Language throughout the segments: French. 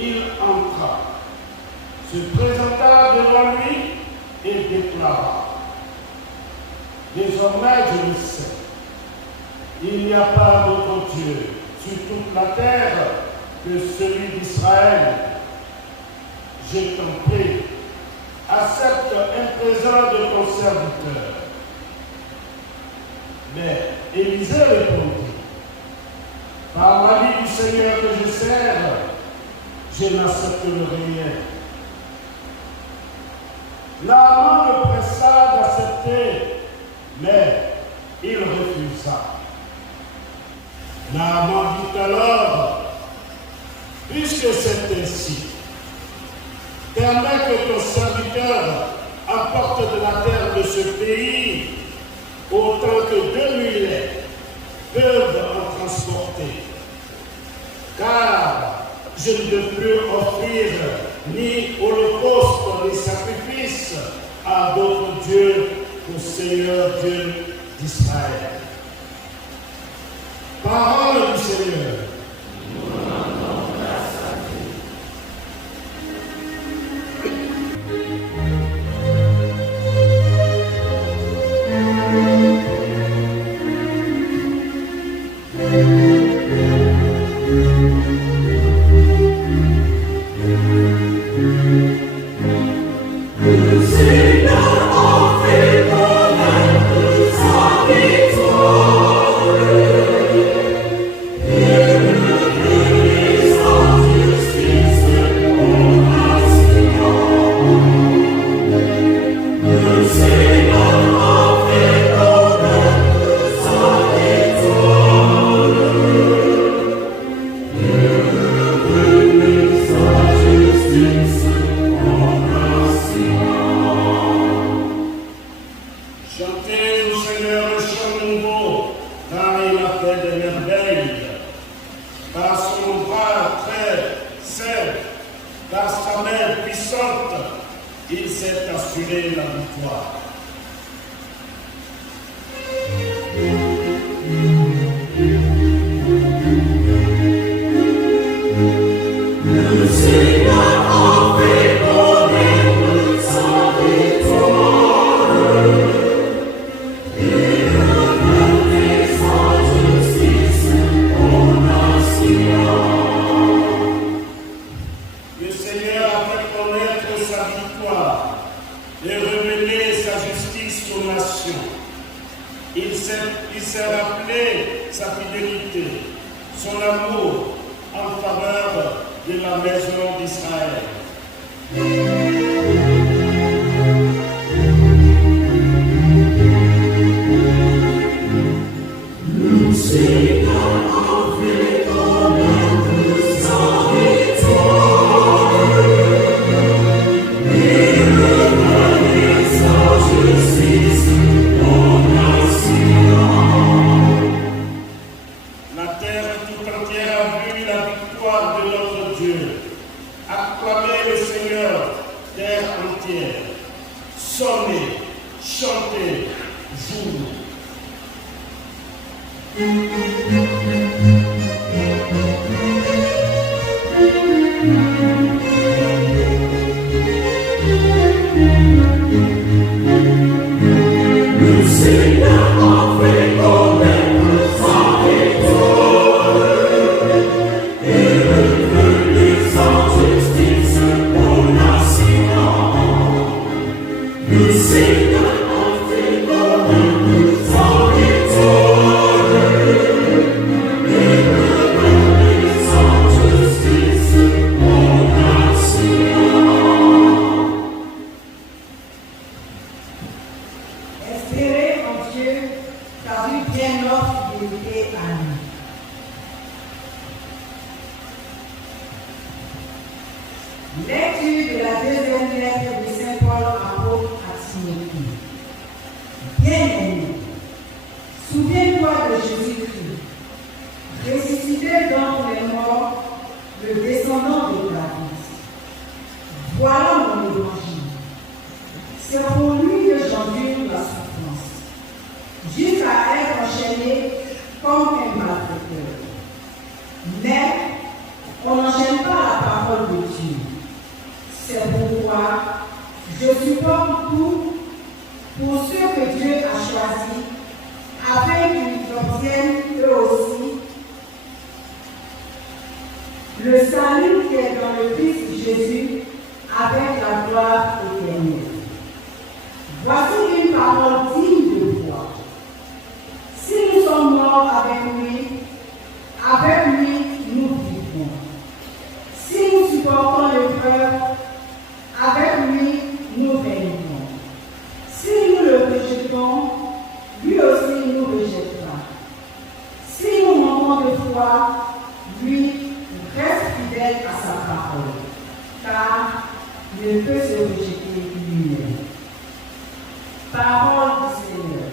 il entra, se présenta devant lui et déclara: désormais je le sais, il n'y a pas d'autre Dieu sur toute la terre que celui d'Israël. Je t'en prie, accepte un présent de ton serviteur. Mais Élisée répondit: par la vie du Seigneur que je sers, je n'accepterai rien. Naaman le pressa d'accepter, mais il refusa. Naaman dit alors: puisque c'est ainsi, permets que ton serviteur apporte de la terre de ce pays autant que 2 mulets peuvent en transporter. Car je ne peux plus offrir ni holocauste ni sacrifice à d'autres dieux qu'au Seigneur Dieu d'Israël. Parole du Seigneur. Il s'est rappelé sa fidélité, son amour en faveur de la maison d'Israël. Le Seigneur a fait connaître sa victoire et révélé sa justice aux nations. La terre tout entière a vu la victoire de notre Dieu. Acclamez le Seigneur, terre entière. Sonnez, chantez, jouez. Le Seigneur a fait connaître sa victoire et révélé sa justice aux nations. Le Seigneur a fait connaître sa victoire et révélé sa justice aux nations. Espérez en Dieu, car il vient notre fidélité à nous. Lecture de la deuxième lettre de Saint Paul apôtre à Timothée. Bien-aimé, souviens-toi de Jésus-Christ, ressuscité d'entre les morts, le descendant de David. Voilà mon évangile. C'est pour lui que j'endure la souffrance, jusqu'à être enchaîné comme un malfaiteur. Mais on n'enchaîne pas la parole parole de Dieu. C'est pourquoi je supporte tout pour ceux que Dieu a choisis, afin qu'ils obtiennent eux aussi le salut qui est dans le Christ Jésus avec la gloire éternelle. Voici une parole digne de foi. Si nous sommes morts avec lui nous vivons. Si nous supportons l'épreuve, avec lui nous régnons. Si nous le rejetons, lui aussi nous rejettera. Si nous manquons de foi, lui reste fidèle à sa parole, car il ne peut se rejeter lui-même. Parole du Seigneur.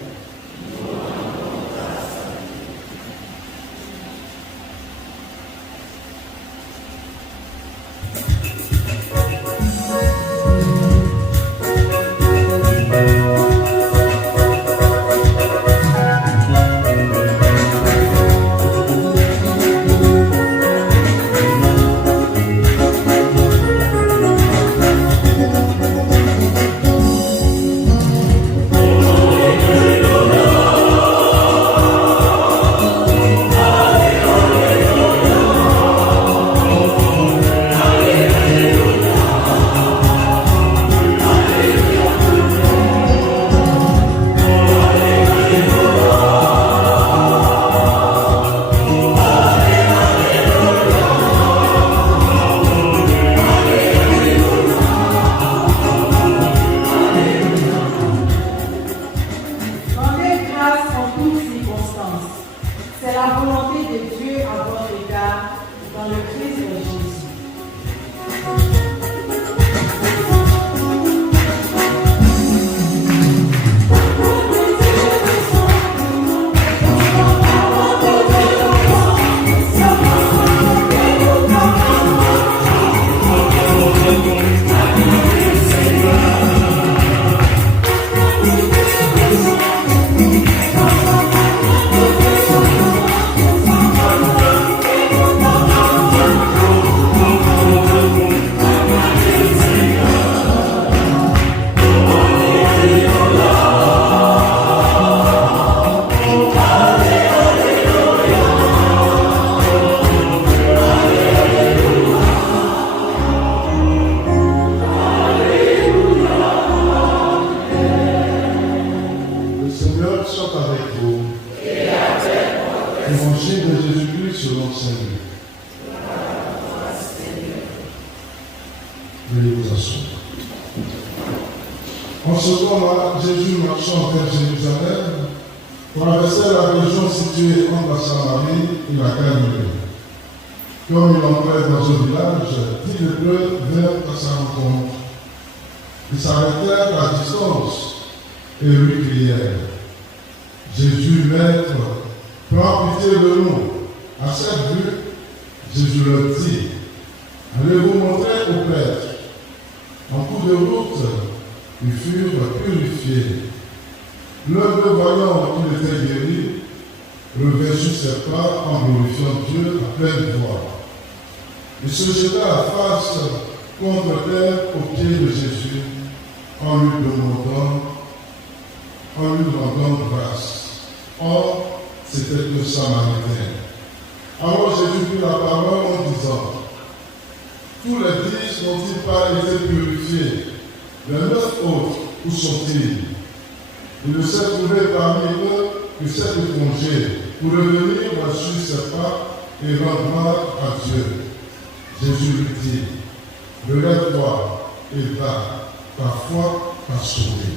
En ce temps-là, Jésus marchant vers Jérusalem, traversait la région située entre la Samarie et la Galilée. Comme il entrait dans un village, 10 lépreux vinrent à sa rencontre. Ils s'arrêtèrent à distance et lui crièrent: Jésus, Maître, prends pitié de nous. À cette vue, Jésus leur dit: allez vous montrer au prêtre. En cours de route, ils furent purifiés. L'un d'eux, voyant qu'il était guéri, revint sur ses pas en glorifiant Dieu à pleine voix. Il se jeta à face contre terre aux pieds de Jésus en lui demandant grâce. Or, c'était un Samaritain. Alors Jésus prit la parole en disant: tous les 10 n'ont-ils pas été purifiés? Les 9 autres, où sont-ils? Il ne s'est trouvé parmi eux que cet étranger pour revenir sur ses pas et rendre gloire à Dieu. Jésus lui dit: relève-toi et va, ta foi t'a sauvé.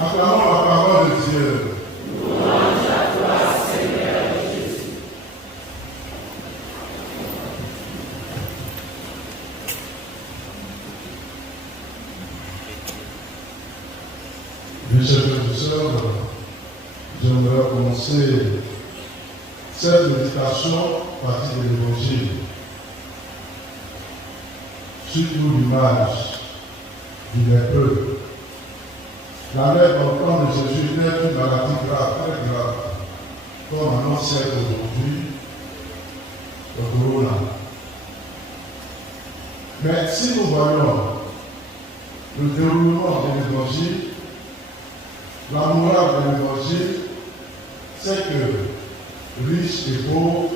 Acclamons la parole de Dieu. Louange à toi, Seigneur Jésus. Mes chers frères et sœurs, j'aimerais commencer cette méditation partie de l'Évangile sur l'image du lépreux. La lèpre dans le temps de Jésus était une maladie grave, très grave, comme un ancien aujourd'hui, le corona. Mais si nous voyons le déroulement de l'évangile, la morale de l'évangile, c'est que riches et pauvres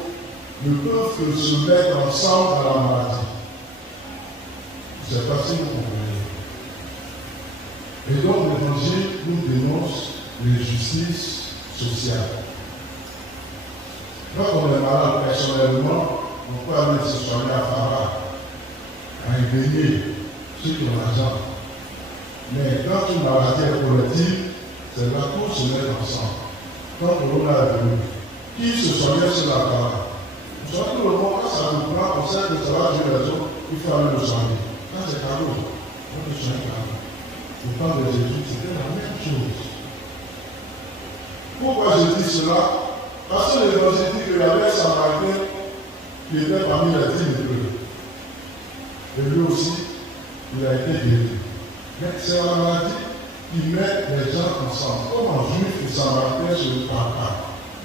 ne peuvent que se mettre ensemble à la maladie. C'est pas si vous comprenez. Et donc l'évangile nous dénonce l'injustice sociale. Quand on est malade personnellement, on peut aller se soigner à Farah, à éveiller ceux qui ont l'argent. Mais quand une maladie est collective, c'est là qu'on se met ensemble. Quand Corona est venu, qui se soignait sur la Farah? Vous savez, tout le monde, quand ça nous prend, on sait que ça va jouer les autres, il faut aller le soigner. Quand c'est cadeau, on le soigne cadeau. Au temps de Jésus, c'était la même chose. Pourquoi je dis cela? Parce que l'évangile dit qu'il y avait un Samaritain qui était parmi les 10 lépreux. Et lui aussi, il a été guéri. Mais c'est la maladie qui met les gens ensemble. Comme en juif et Samaritain se parlent pas.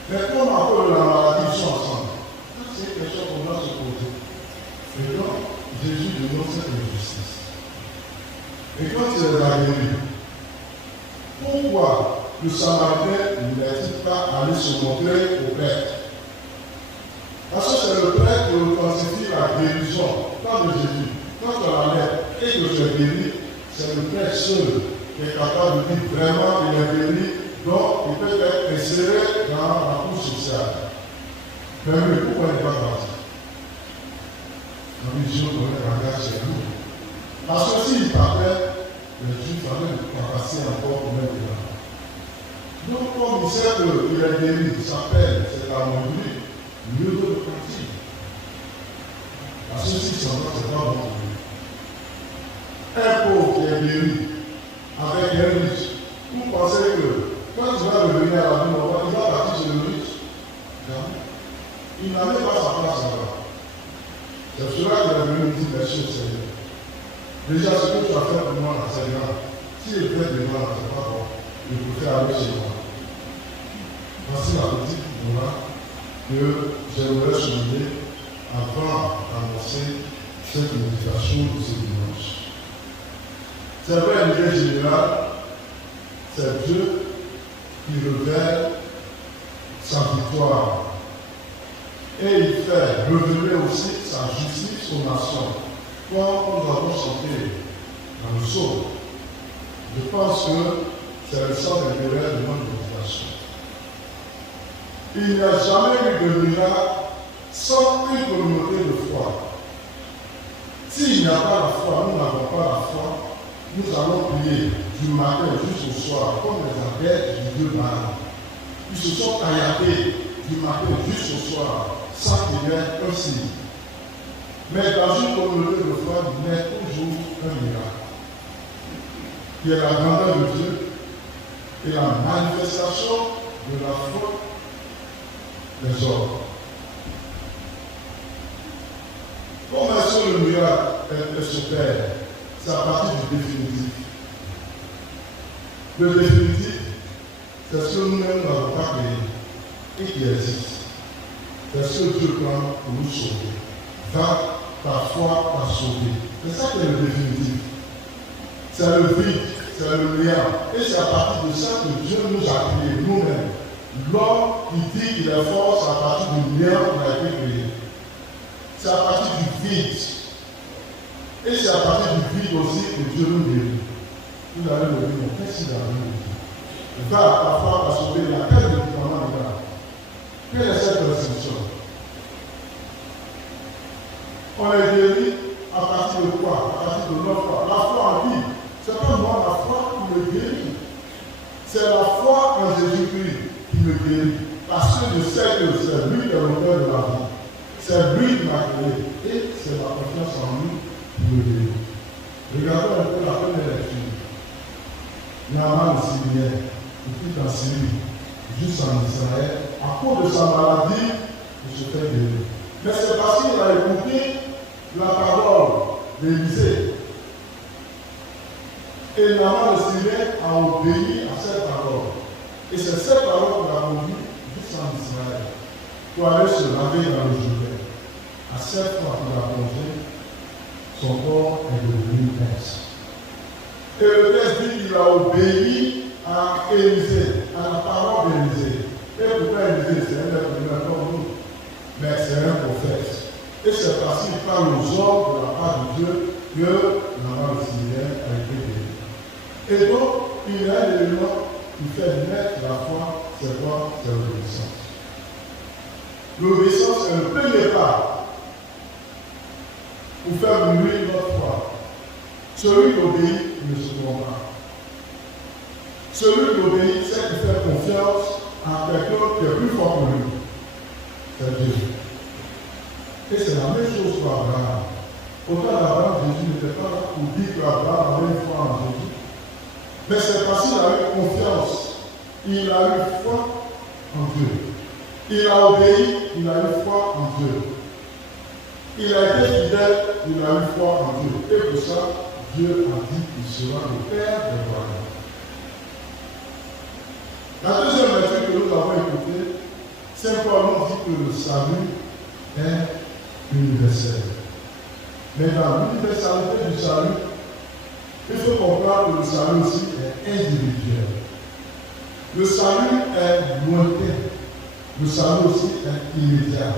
Mais comme à cause de la maladie, ils sont ensemble. C'est quelque chose qu'on doit se poser. Et donc, Jésus dénonce cette injustice. Et quand il les a guéris, pourquoi le Samaritain n'est-il pas allé se montrer au prêtre? Parce que c'est le prêtre qui authentifie la guérison, pas de Jésus. Quand tu as la lettre et que tu es guéri, c'est le prêtre seul qui est capable de dire vraiment qu'il est guéri, donc il peut être inséré dans la cour sociale. Mais oui, pourquoi il n'est pas parti? La vision qu'on est chez nous. Parce que s'il partait, les Juifs allaient le passer encore pour mettre là. Donc, comme il sait qu'il est guéri, sa peine, c'est la montée, mieux de le partir. Parce que si ça va, c'est pas bon pour lui. Un pauvre qui est guéri, avec un riche, vous pensez que quand il va revenir à la vie normale, il va partir chez le riche? Jamais. Il n'avait pas sa place là-bas. C'est pour cela qu'il est venu me dire merci au Seigneur. Déjà, ce que tu as fait pour moi, c'est grave. Si je fais de moi, c'est pas bon. Je préfère aller chez moi. Voici la petite morale que j'aimerais souligner avant d'annoncer cette méditation de ce dimanche. C'est vrai, l'idée générale, c'est Dieu qui révèle sa victoire. Et il fait révéler aussi sa justice aux nations, comme nous avons chanté dans le psaume. Je pense que c'est le centre intérêt de notre méditation. Il n'y a jamais eu de miracle sans une communauté de foi. S'il n'y a pas la foi, nous n'avons pas la foi, nous allons prier du matin jusqu'au soir, comme les adeptes du Dieu Baal. Ils se sont tailladés du matin jusqu'au soir, sans qu'il y ait un signe. Mais dans une communauté de foi, il y a toujours un miracle, qui est la grandeur de Dieu et la manifestation de la foi des hommes. Comment est-ce que le miracle s'opère? C'est à partir du définitif. Le définitif, c'est ce que nous-mêmes n'avons pas créé et qui existe. C'est ce que Dieu prend pour nous sauver. Va, ta foi t'a sauvé. C'est ça qui est le définitif. C'est le vide, c'est le lien. Et c'est à partir de ça que Dieu nous a créés, nous-mêmes. L'homme qui dit qu'il est fort, c'est à partir du lien qu'il a été créé. C'est à partir du vide. Et c'est à partir du vide aussi que Dieu nous guérit. Vous allez me dire, mais qu'est-ce qu'il a dit? Va, ta foi t'a sauvé. Il y a quel médicament il y a? Quelle est cette restriction? On est guéri à partir de quoi? À partir de notre foi. La foi en qui? C'est pas moi la foi qui me guérit. C'est la foi en Jésus-Christ qui me guérit. Parce que je sais que c'est lui qui est l'auteur de la vie. C'est lui qui m'a créé. Et c'est la confiance en lui qui me guérit. Regardons un peu la première lecture. Naaman le Syrien, il fut en Syrie, juste en Israël, à cause de sa maladie, il se fait guérir. Mais c'est parce qu'il a écouté la parole d'Élisée. Et Naaman le Syrien a obéi à cette parole. Et c'est cette parole qu'il a conduit juste en Israël, pour aller se laver dans le Jourdain. À cette fois qu'il a plongé, son corps est devenu mince. Et le texte dit qu'il a obéi à Élisée, à la parole d'Élisée. Et pourquoi Élisée, c'est un être humain comme nous, mais c'est un prophète. Et c'est parce qu'il parle aux hommes de la part de Dieu que Naaman le Syrienne a été guéri. Et donc, il y a un élément qui fait naître la foi, c'est quoi? C'est l'obéissance. L'obéissance est le premier pas pour faire mûrir notre foi. Celui qui obéit ne se trompe pas. Celui qui obéit, c'est qu'il fait confiance à quelqu'un qui est plus fort que lui. C'est Dieu. Et c'est la même chose pour Abraham. Autant d'Abraham, Jésus n'était pas là pour dire qu'Abraham avait une foi en Jésus. Mais c'est parce qu'il a eu confiance. Il a eu foi en Dieu. Il a obéi, il a eu foi en Dieu. Il a été fidèle, il a eu foi en Dieu. Et pour ça, Dieu a dit qu'il sera le Père des royaumes. La deuxième lecture que nous avons écoutée, Saint Paul nous dit que le salut est universel. Mais dans l'universalité du salut, il faut comprendre que le salut aussi est individuel. Le salut est lointain. Le salut aussi est immédiat.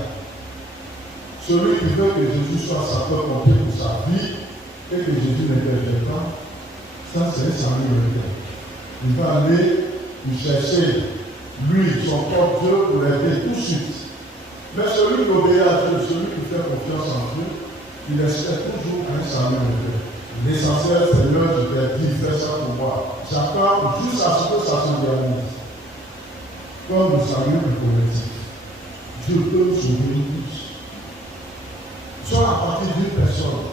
Celui qui veut que Jésus soit sa peur pour sa vie et que Jésus n'intervienne pas, ça c'est un salut lointain. Il va aller lui chercher, lui, son propre Dieu, pour l'aider tout de suite. Mais celui qui obéit à Dieu, celui qui fait confiance en Dieu, il espère toujours un salut lointain. L'essentiel, Seigneur, je t'ai dit, fais ça pour moi. J'attends juste à ce que ça se réalise. Comme le salut du collectif. Dieu peut sauver tous. Soit à partir d'une personne.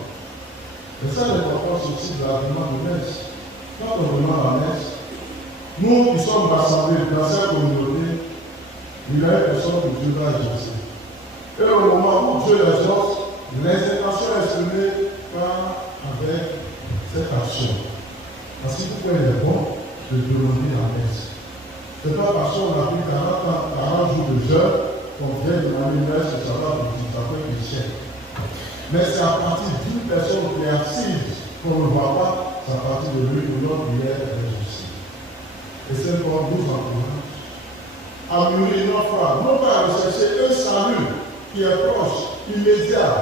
Et ça, l'importance aussi de la demande de messe. Quand on demande la messe, nous qui sommes rassemblés dans cette communauté, il y a une personne que Dieu va exaucer. Et au moment où Dieu l'exauce, les intentions exprimées avec cette action. Parce qu'il faut qu'il est bon de demander la messe. Ce n'est pas parce qu'on a pris 40 jours de jeûne qu'on vient demander une messe et ça va vous dire, ça peut être chèque. Mais c'est à partir d'une personne qui est assise, qu'on ne voit pas, c'est à partir de lui que notre prière est réussie. Et c'est pour nous encourage à mûrir notre foi, non pas à rechercher un salut qui est proche, immédiat,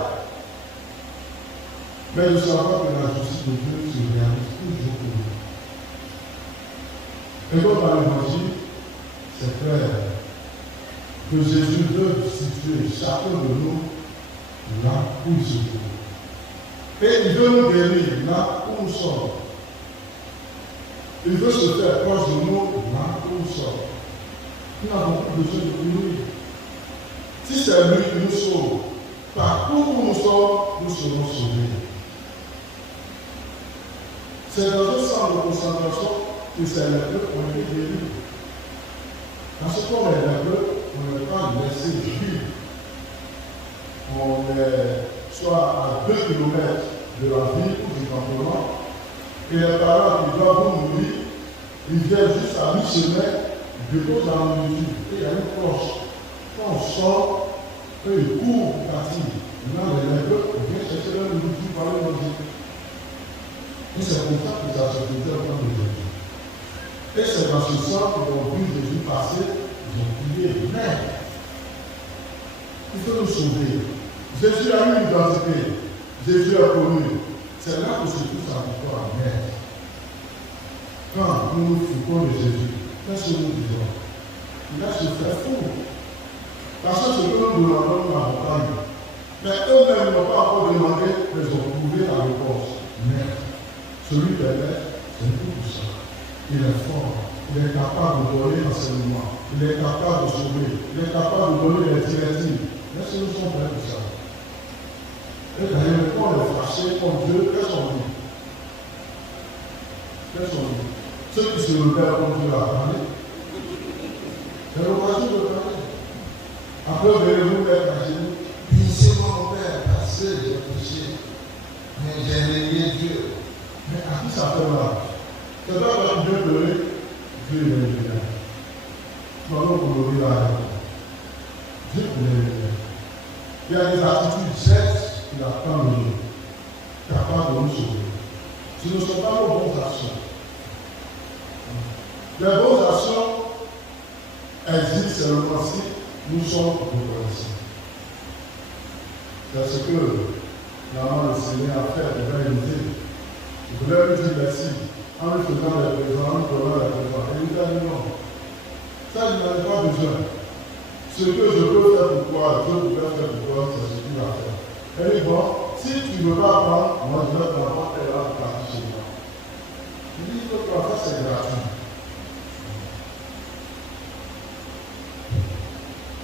mais de savoir que la justice de Dieu se réalise toujours pour nous. Et donc dans l'évangile, c'est clair que Jésus veut situer chacun de nous là où il se trouve. Et il veut nous guérir là où nous sommes. Il veut se faire proche de nous là où nous sommes. Nous n'avons plus besoin de lui. Si c'est lui qui nous sauve, partout où nous sommes, nous serons sauvés. C'est dans un centre de concentration que c'est les peuples qui ont été guéris. Parce qu'on est les peuples, on n'est pas laissé vivre. On est soit à 2 km de la ville ou du campement, et les parents qui doivent vous nourrir, ils viennent juste à mi-chemin, ils déposent dans la nourriture, et il y a une cloche. Quand on sort, eux ils courent pour partir. Maintenant, les peuples viennent chercher leur nourriture par le manger. Et c'est comme ça que ça se faisait au temps de Jésus. Et c'est dans ce sens que l'on vu Jésus passer, ils ont prié. Mais, il faut nous sauver. Jésus a une identité. Jésus est connu. C'est là que se trouve sa victoire. Mais, quand nous nous foutons de Jésus, qu'est-ce que nous disons? Il a se fait fou. Parce que ce que nous demandons, nous n'avons pas eu. Mais eux-mêmes n'ont pas encore demandé, mais ils ont trouvé la réponse. Mais, celui qui est là, c'est tout ça. Il est fort. Il est capable de donner l'enseignement. Il est capable de sauver. Il est capable de donner les directives. Mais ce nous sommes prêts pour ça. Et d'ailleurs, quand on est fâché contre Dieu, qu'est-ce qu'on dit? Qu'est-ce qu'on dit? Ceux qui se rebellent contre Dieu à parler, c'est l'occasion de parler. Après, verrez-vous mettre à genoux. Dis-moi, mon père, parce que j'ai péché. Mais j'ai régné Dieu. Mais à qui ça fait mal? C'est pas quand Dieu pleurait, Dieu est le nous allons vous donner la réponse. Dieu est le il y a des attitudes gestes qu'il attend de nous. capable de nous sauver. Ce ne sont pas nos bonnes actions. Les bonnes actions existent seulement si nous sommes reconnaissants. C'est ce que l'amant le Seigneur a fait de réalité. Il voulait lui dire merci en lui faisant les présents, en lui donnant les présents. Et il lui a dit non. Ça, je n'en ai pas besoin. Ce que je peux faire pour toi, Dieu pouvait faire pour toi, c'est ce qu'il va faire. Elle dit bon, si tu ne veux pas apprendre, moi je vais t'apprendre là pour partir chez moi. Il dit que pour faire c'est gratuit.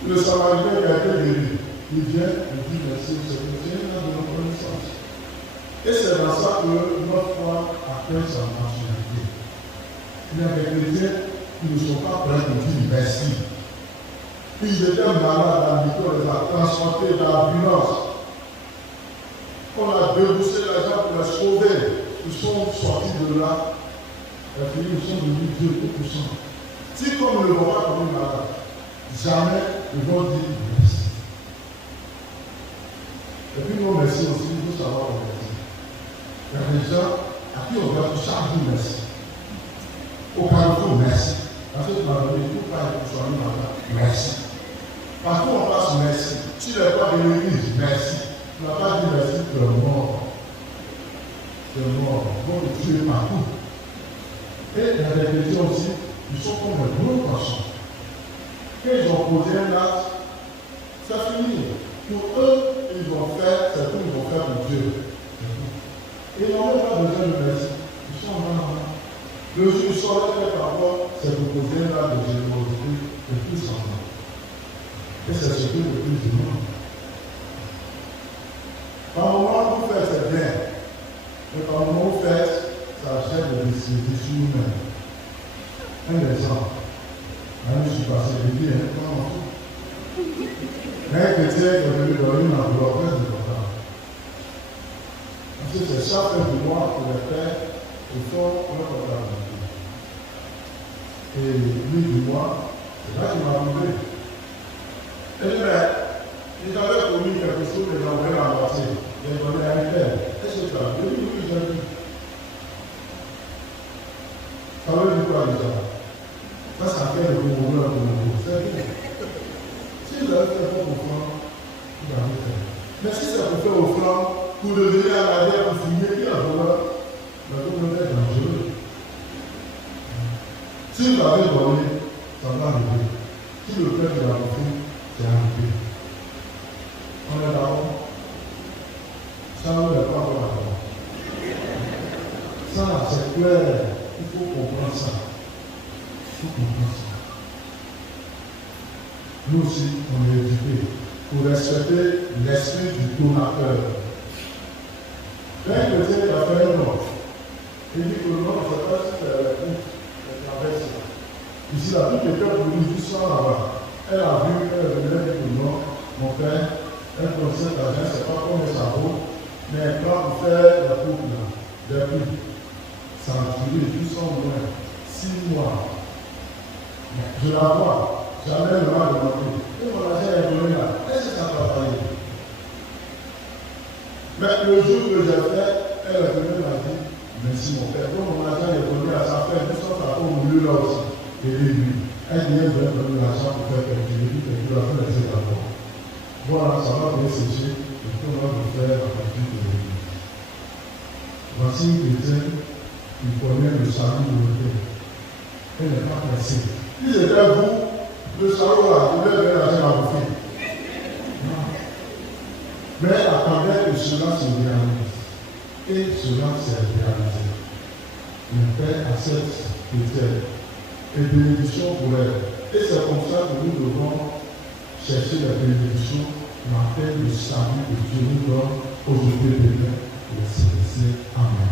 Le Samaritain qui a été guéri, il vient, il dit merci au Seigneur, c'est une de reconnaissance. Et c'est dans ça que notre foi appelle sa nationalité. Il y a des chrétiens qui ne sont pas prêts pour dire merci. Ils étaient malades dans le on les a transportés dans l'ambulance. On a déboursé l'argent pour les sauver. Ils sont sortis de là. Et puis ils sont devenus Dieu tout puissants. Si comme on ne le voit pas comme une malade, jamais ils vont dire merci. Et puis nous merci aussi, il faut savoir remercier. Il y a des gens à qui on va chaque jour merci. Au carrefour, merci. Parce que tu m'as donné tout pas être soigné maintenant. Merci. Partout on passe merci. Tu n'es pas de l'église, merci. Tu n'as pas dit merci, tu es mort. Tu es mort. Donc tu es partout. Et il y a des chrétiens aussi, ils sont comme les gros poissons. Quand ils ont posé un acte, c'est fini. Pour eux, ils vont faire, c'est tout, ils vont faire pour Dieu. Et ils n'ont même pas besoin de merci. Ils sont en main. Le jour où ils sont avec parfois, c'est pour poser un acte de générosité et tout ça. Et c'est ce que le plus demande. Par moment, vous faites, c'est bien. Mais par moment, vous faites, ça achète des dispositions humaines. Un exemple. Je suis passé de vie, pas en tout. Mais un chrétien qui est venu dans une enveloppe très importante. Parce que c'est chaque fin du mois pour les pères qui font leur comptabilité. Et lui du mois, c'est là qu'il m'a trouvé. Et dit, mais il avait promis quelque chose de l'envoyer à la moitié. Il a donné à une père. Est-ce que tu as vu? Oui, j'ai vu. Ça veut dire quoi déjà? Ça fait le gouvernement pour nous. C'est bien. Si vous avez fait pour offrande, vous l'avez fait. Mais si c'est pour faire offrande, pour devenir à la guerre, pour finir, qui a volé, la communauté est dangereuse. Si vous l'avez volé, ça va arriver. Si le père de la offrande, c'est arrivé. On est d'accord. Ça, on n'est pas d'accord. Ça, c'est clair. Il faut comprendre ça. Il faut comprendre ça. Nous aussi, on est éduqués pour respecter l'esprit du donateur. L'un chrétien qui a fait un nom, il dit que le nom, je ne sais pas si c'est traverse. Ici, la vie quelqu'un pour lui, juste là-bas. Elle a vu, elle venait dire que non, mon père, elle connaissait l'argent, je ne sais pas combien ça vaut, mais quand on fait la coupe, des prix, ça a duré juste en moins 6 mois. Je la vois, jamais ne m'a demandé. Et mon argent est donné là. Est-ce que ça va travailler? Mais le jour que j'ai fait, elle est venue m'a dit, merci mon père. Donc mon argent est donné à sa femme, tout ça, ça a au milieu là aussi. Et lui, elle dit, elle veut donner l'argent pour faire quelque chose. Il dit, la fin est d'accord. Voilà, ça va bien sécher. Et puis on va le faire à partir de l'église. Voici une chrétienne qui connaît le salut de l'autre. Elle n'est pas pressée. Si c'était vous, le salaud là, vous devez donner l'argent à vos filles. Mais attendez que cela se réalise. Et cela s'est réalisé. Le Père accepte chrétienne et bénédiction pour elle. Et c'est comme ça que nous devons chercher la bénédiction, la paix, le salut que Dieu nous donne aujourd'hui et demain pour le célester. Amen.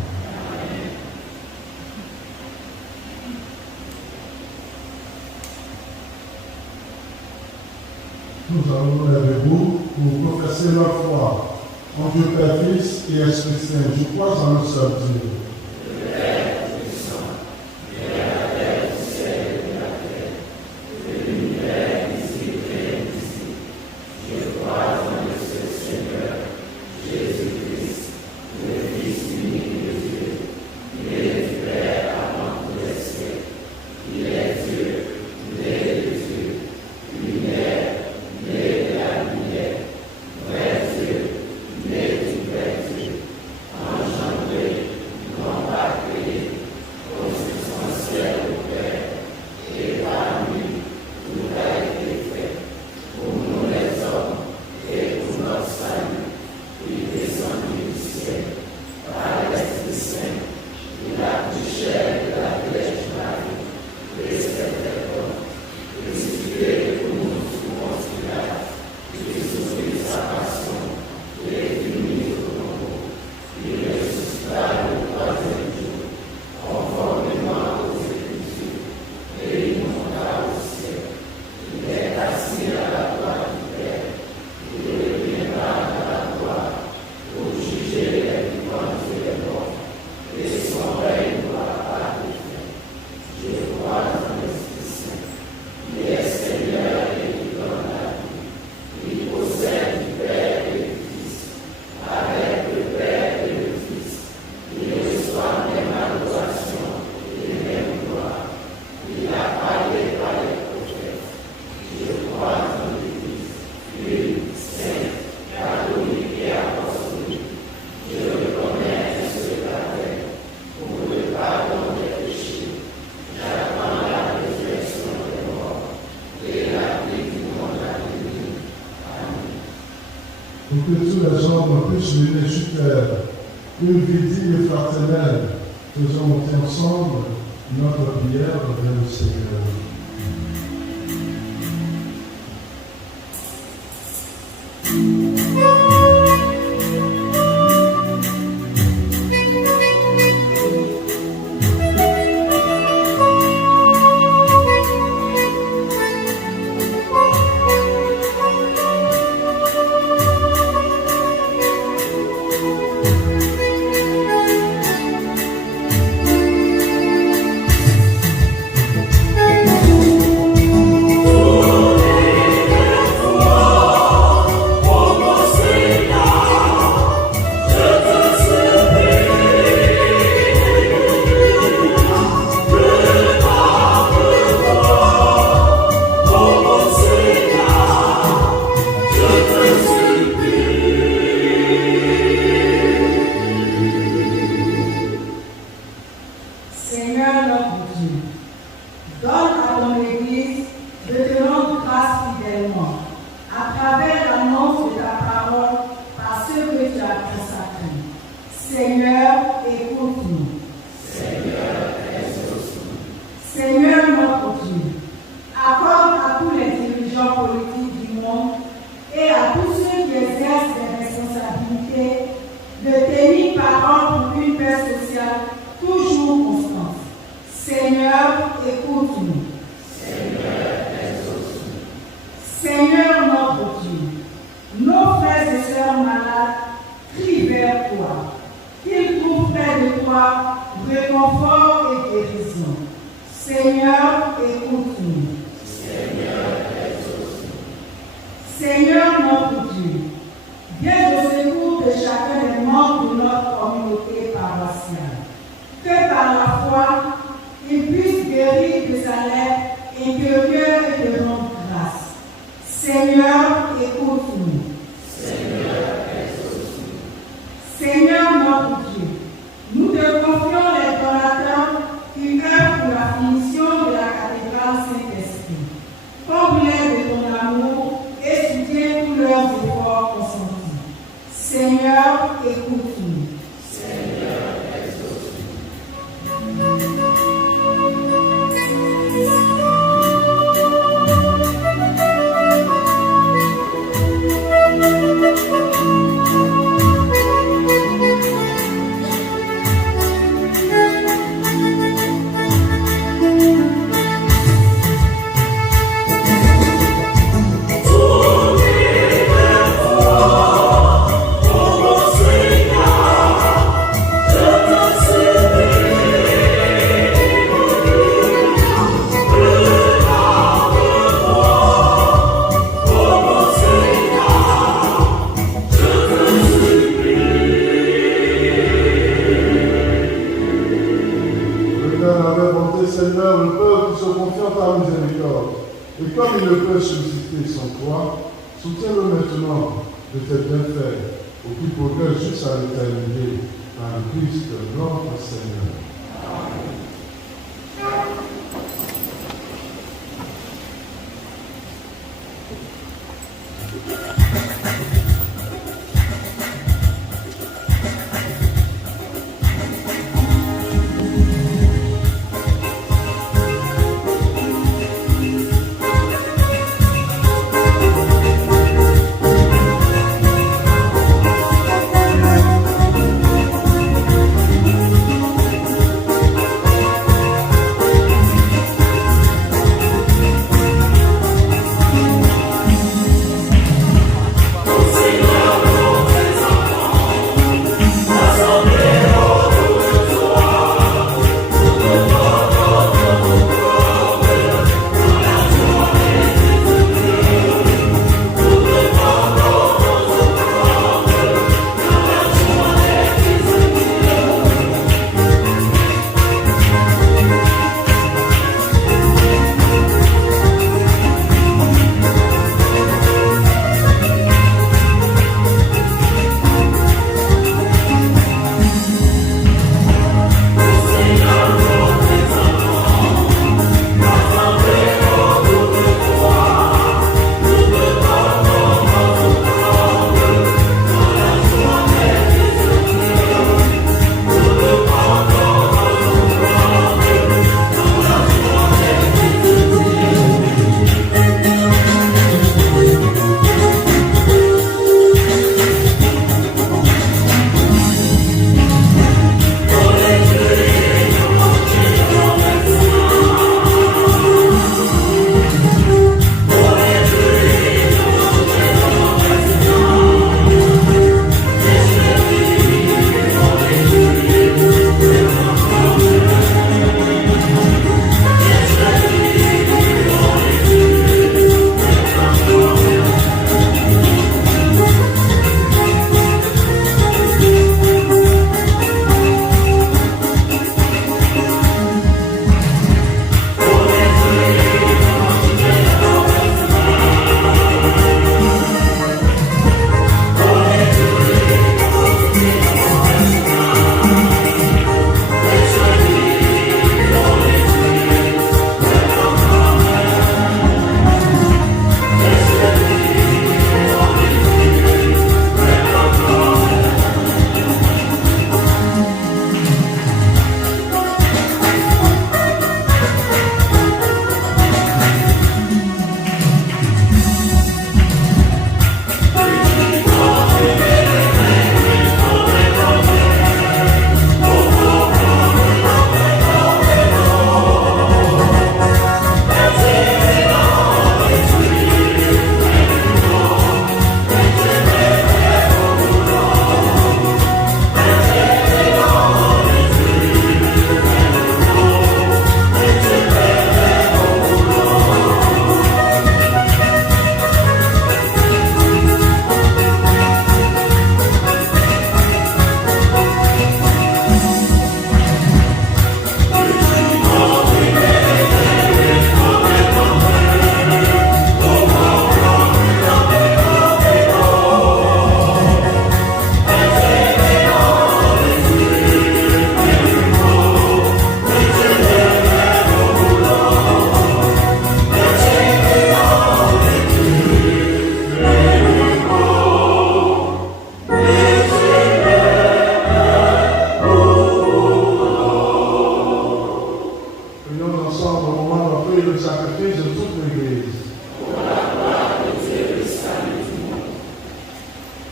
Nous allons nous lever debout pour professer notre foi en Dieu Père, Fils et Esprit Saint. Je crois en un seul Dieu. Je crois en le Seigneur, Jésus-Christ, le Fils pour que tous les hommes puissent venir sur terre. Une vigile fraternelle, faisons monter ensemble notre prière vers le Seigneur.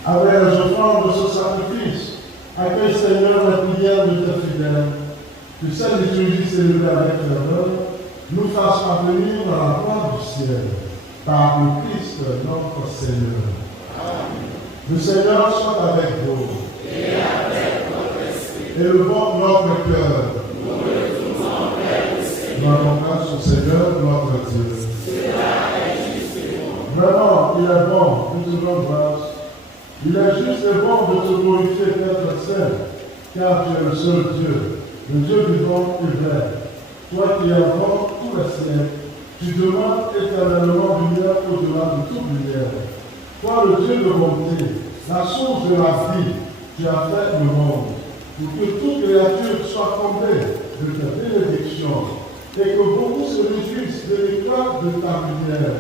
avec les offrandes de ce sacrifice, accueille Seigneur la prière de tes fidèles, que cette liturgie célébrée avec ferveur nous fasse parvenir dans la gloire du ciel, par le Christ notre Seigneur. Amen. Le Seigneur soit avec vous. Et avec votre esprit. Élevons notre cœur. Nous le faisons vers le Seigneur. Rendons grâce au Seigneur notre Dieu. Cela est juste et bon. Vraiment, il est bon, nous te rendons grâce. Il est juste et bon de te glorifier, Père Saint, car tu es le seul Dieu, le Dieu vivant et vrai. Toi qui avant tous les siècles, tu demeures éternellement lumière au-delà de toute lumière. Toi, le Dieu de bonté, la source de la vie, tu as fait le monde, pour que toute créature soit comblée de tes bénédictions, et que beaucoup se réjouissent de l'éclat de ta lumière.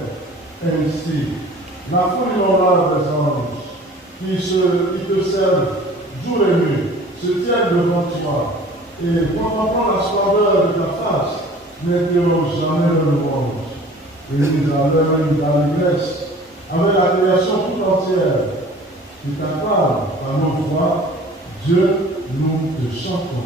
Ainsi, la foule innombrable des anges, qui te servent jour et nuit, se tiennent devant toi, et contemplant la splendeur de ta face, n'interrogent jamais le louange. Et ils allèrent d'allégresse avec la création tout entière, qui t'acclame par nos voix, Dieu, nous te chantons.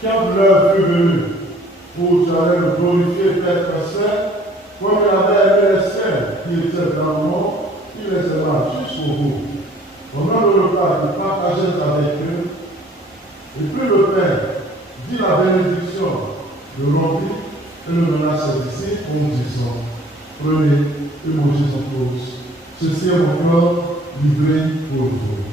Quand l'heure fut venue où tu allais le glorifier, Père Saint, comme il avait aimé les saints qui étaient dans le monde, il les aima jusqu'au bout. Pendant le repas, il partageait avec le rompit et le mena à ses disciples en disant, prenez et mangez en tous. Ceci est mon corps livré pour vous.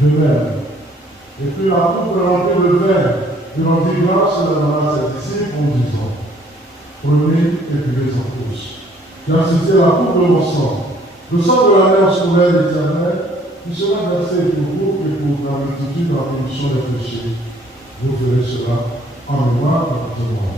De même. Et puis la coupe remplit le verre, il rendit grâce et le donna à ses disciples en disant, prenez et buvez-en tous. Car c'était la coupe de mon sang. Le sang de l'alliance nouvelle éternelle, qui sera versé pour vous et pour la multitude de la commission des péchés. Vous ferez cela en mémoire de moi.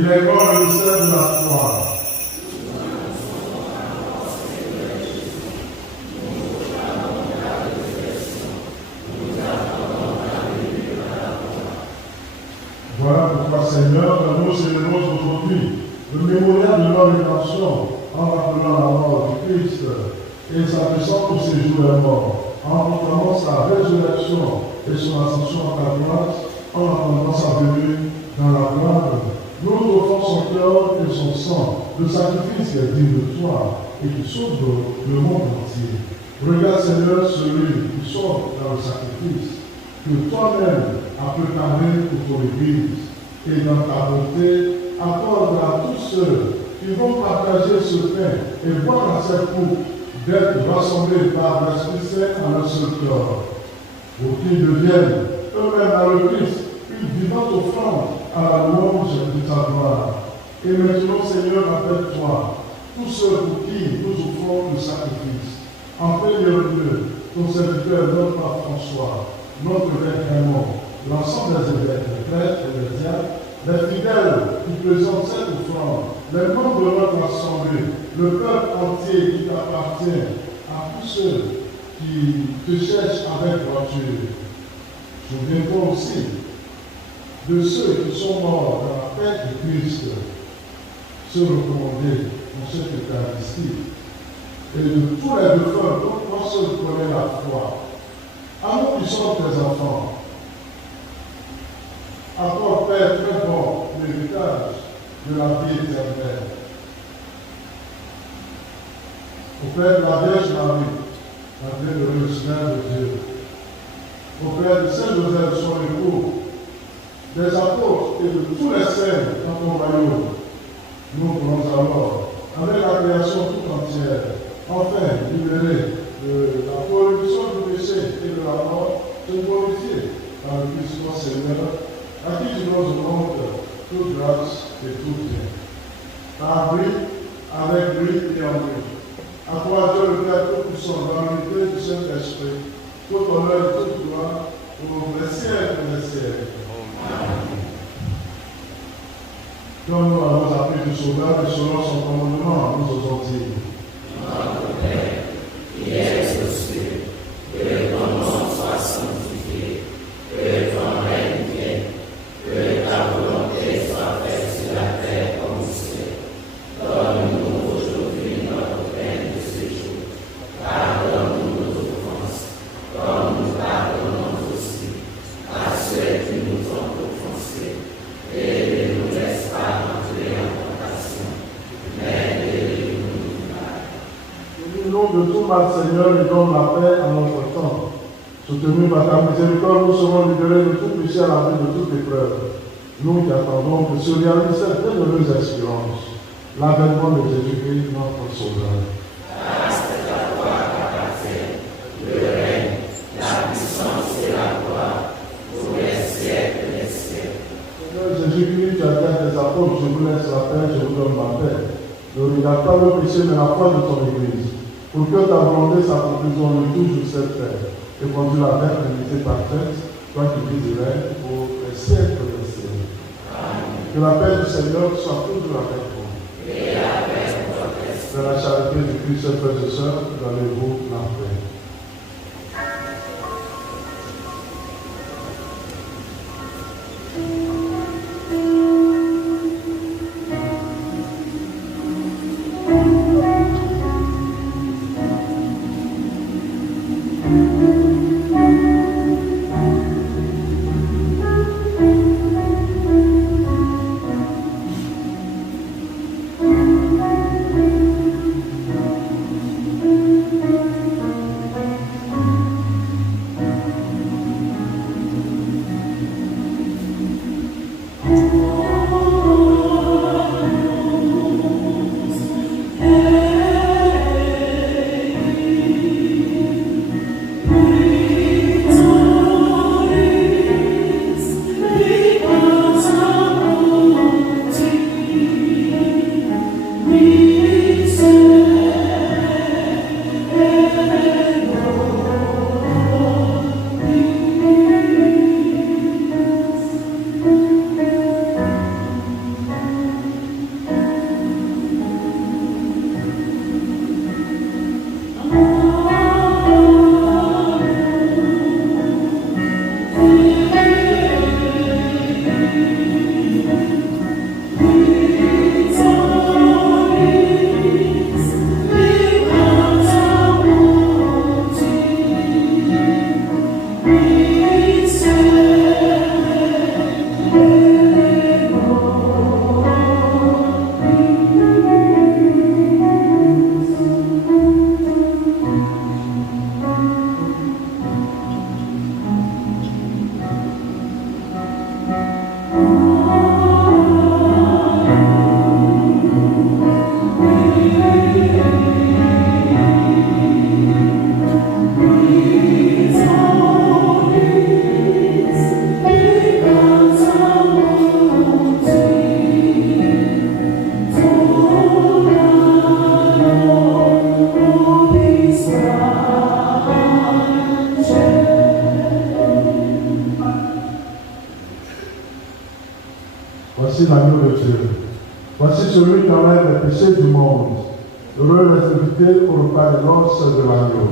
Il est grand le mystère de la foi. Voilà pourquoi, Seigneur, nous célébrons aujourd'hui le mémorial de notre rédemption en rappelant la mort du Christ et s'adressant pour ses jours et morts, en proclamant sa résurrection et son ascension à la gloire, en attendant sa venue dans la gloire. Nous offrons son cœur et son sang, le sacrifice qui est digne de toi et qui sauve le monde entier. Regarde, Seigneur, celui qui sauve dans le sacrifice, que toi-même as préparé pour ton Église, et dans ta bonté, accorde à tous ceux qui vont partager ce pain et boire à cette coupe, d'être rassemblés par l'Esprit Saint en un seul cœur, pour qu'ils deviennent eux-mêmes dans le Christ une vivante offrande à la louange de ta gloire. Et maintenant, Seigneur, avec toi, tous ceux pour qui nous offrons le sacrifice. En premier lieu, ton serviteur, notre Pape François, notre évêque Raymond, l'ensemble des évêques, les prêtres et les diacres, les fidèles qui présentent cette offrande, les membres de notre assemblée, le peuple entier qui t'appartient, à tous ceux qui te cherchent avec droiture. Souviens-toi aussi de ceux qui sont morts dans la paix de Christ, ceux recommandés dans cette Eucharistie, et de tous les défunts dont on se connaît la foi. À nous qui sommes tes enfants, accorde, Père, très bon l'héritage de la vie éternelle. Au Père de la Vierge Marie, la bienheureuse Mère de Dieu, au Père de Saint-Joseph, son époux, des apôtres et de tous les saints dans ton royaume, nous prenons alors, avec la création toute entière, enfin libérés de la corruption du péché et de la mort, te glorifier dans le Christ notre Seigneur, à qui tu nous demandes toute grâce et tout bien. Par lui, avec lui et en lui. À toi, Dieu le Père Tout-Puissant, dans l'unité du Saint-Esprit, tout honneur et toute gloire, pour les siècles et les siècles. Comme nous avons appris du Sauveur et selon son commandement, nous osons dire. Notre Père, qui es aux cieux, que ton nom soit sanctifié, que ton règne vienne, que ta volonté soit faite sur la terre comme au ciel. Donne-nous aujourd'hui notre pain de ce jour. Pardonne-nous nos offenses, comme nous pardonnons aussi à ceux qui nous ont offensés. Et ne nous laisse pas entrer en tentation, mais délivre-nous du mal. Délivre-nous de tout mal, Seigneur, et donne la paix à notre temps. Soutenus par ta miséricorde, nous serons libérés de tout péché à l'abri de toute épreuve. Nous qui attendons que se réalise cette bienheureuse espérance, l'avènement de Jésus-Christ, notre Sauveur. Grâce à toi qu'appartient le règne, la puissance et la gloire pour les siècles des siècles. Seigneur Jésus-Christ, tu as dit à tes apôtres, je vous laisse la paix, je vous donne ma paix. Ne regarde pas le péché, mais la foi de ton Église. pour que ta volonté s'accomplisse dans le tout sur cette terre, et conduis la vers l'unité parfaite, toi qui vis et règnes pour les siècles des siècles. Que la paix du Seigneur soit toujours avec vous. Et avec votre esprit. Dans la charité du Christ, frères et sœurs, donnez-vous la paix. Voici l'agneau de Dieu. Voici celui qui enlève les péchés du monde. Heureux les invités au repas de noces de l'agneau.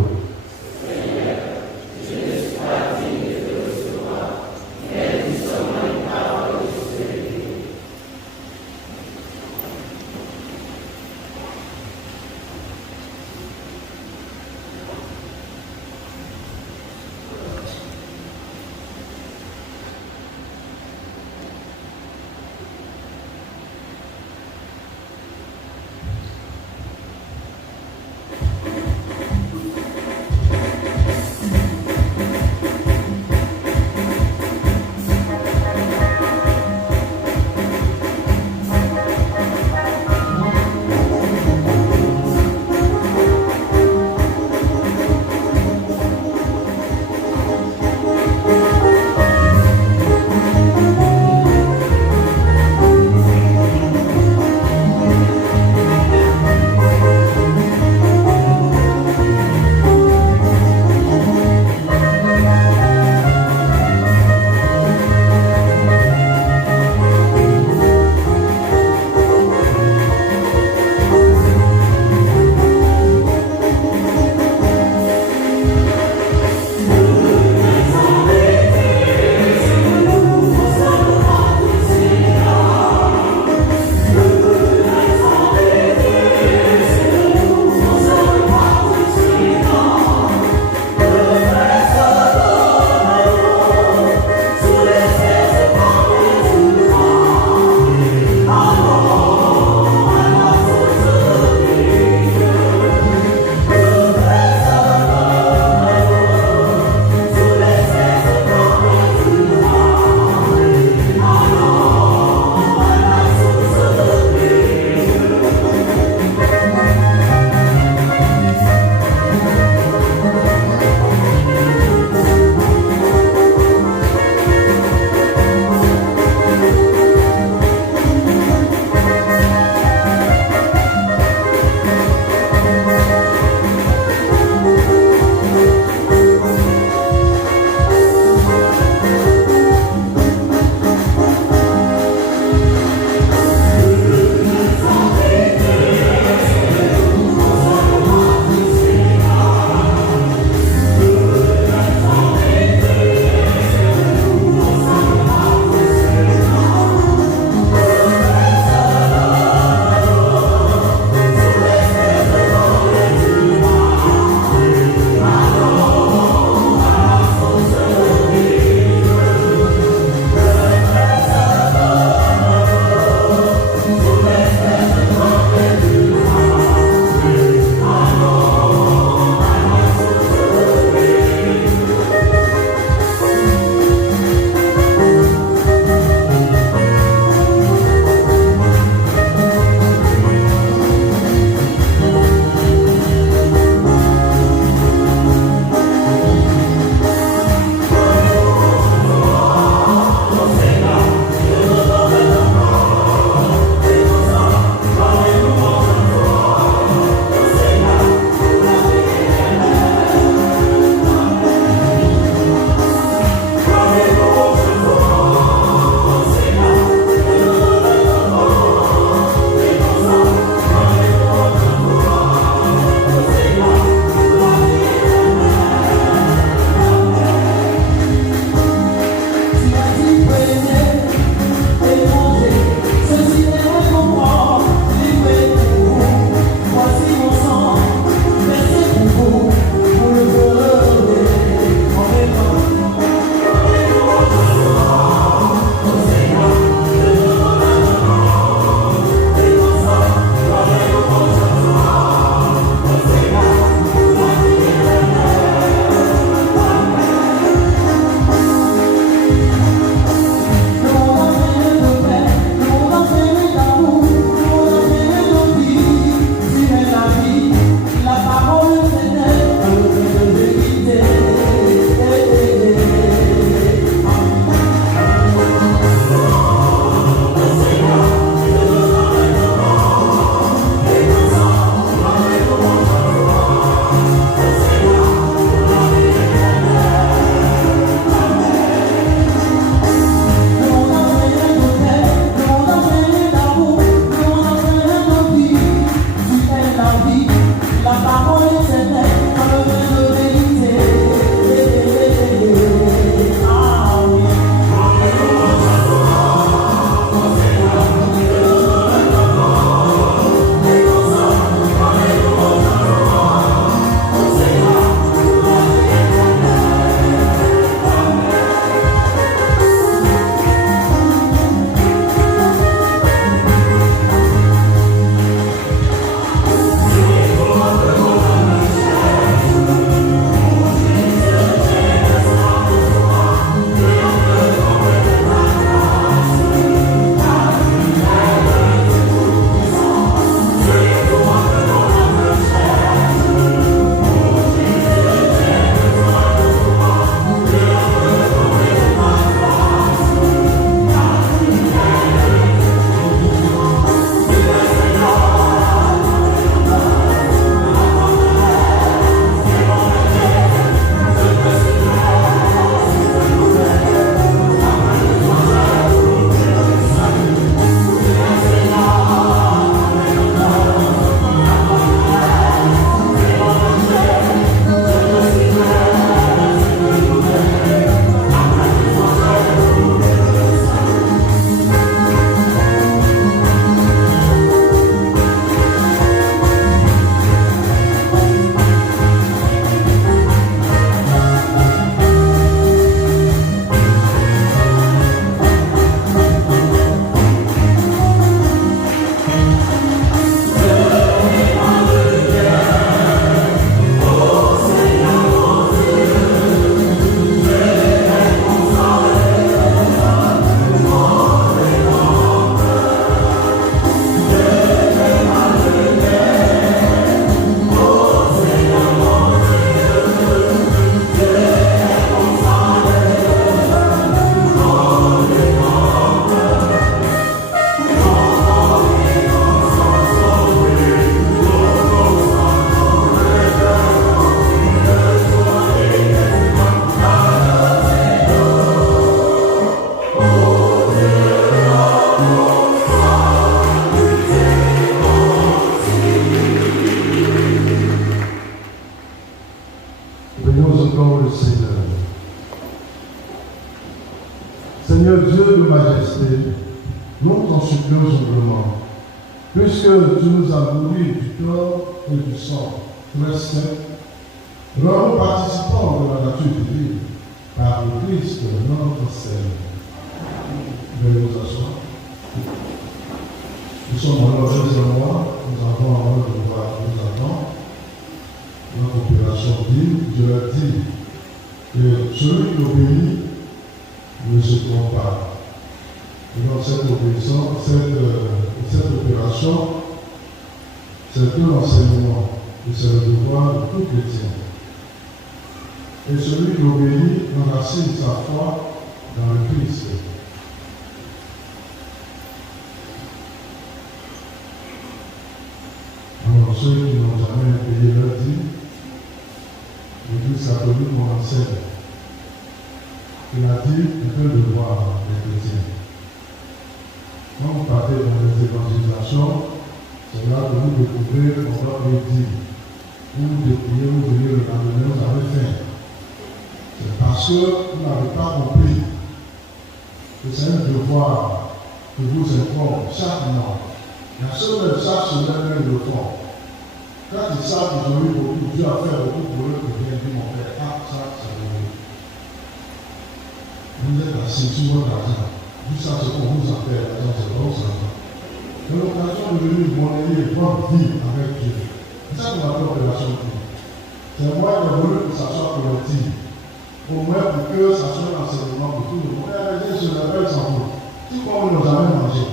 Seigneur Dieu de majesté, nous t'en supplions humblement, puisque tu nous as nourris du corps et du sang très saint, rends-nous participants de la nature divine par le Christ notre Seigneur. Veuillez nous asseoir. Nous sommes en l'heure de mois, nous avons en l'heure de voir, nous attendons. Notre opération dit, Dieu a dit que celui qui obéit ne se trompe pas. Et dans cette obéissance, cette opération, c'est un enseignement et c'est le devoir de tout chrétien. Et celui qui obéit enracine sa foi dans le Christ. Alors ceux qui n'ont jamais payé leur dîme, l'Église catholique nous enseigne que la dîme est un devoir des chrétiens. Quand vous partez dans les évangélisations, c'est là que vous découvrez qu'on doit payer dîme. Vous découvrez, vous venez le lendemain, vous avez faim. C'est parce que vous n'avez pas compris que c'est un devoir que vous informe chaque mois. La semaine, chaque semaine, ils le font. Quand ils savent qu'ils ont eu beaucoup, Dieu a fait beaucoup pour eux, ils viennent dire, mon frère, ah, ça, c'est vrai. Vous êtes assis sur votre argent. Tout ça, c'est qu'on vous appelle, l'argent, c'est pas où ça va. C'est l'occasion de venir monnayer votre vie avec Dieu. C'est ça qu'on appelle opération vie. C'est moi qui ai voulu que ça soit collectif. Au moins pour que ça soit un enseignement pour tout le monde. Et je l'appelle sans vous. Si on ne l'a jamais mangé.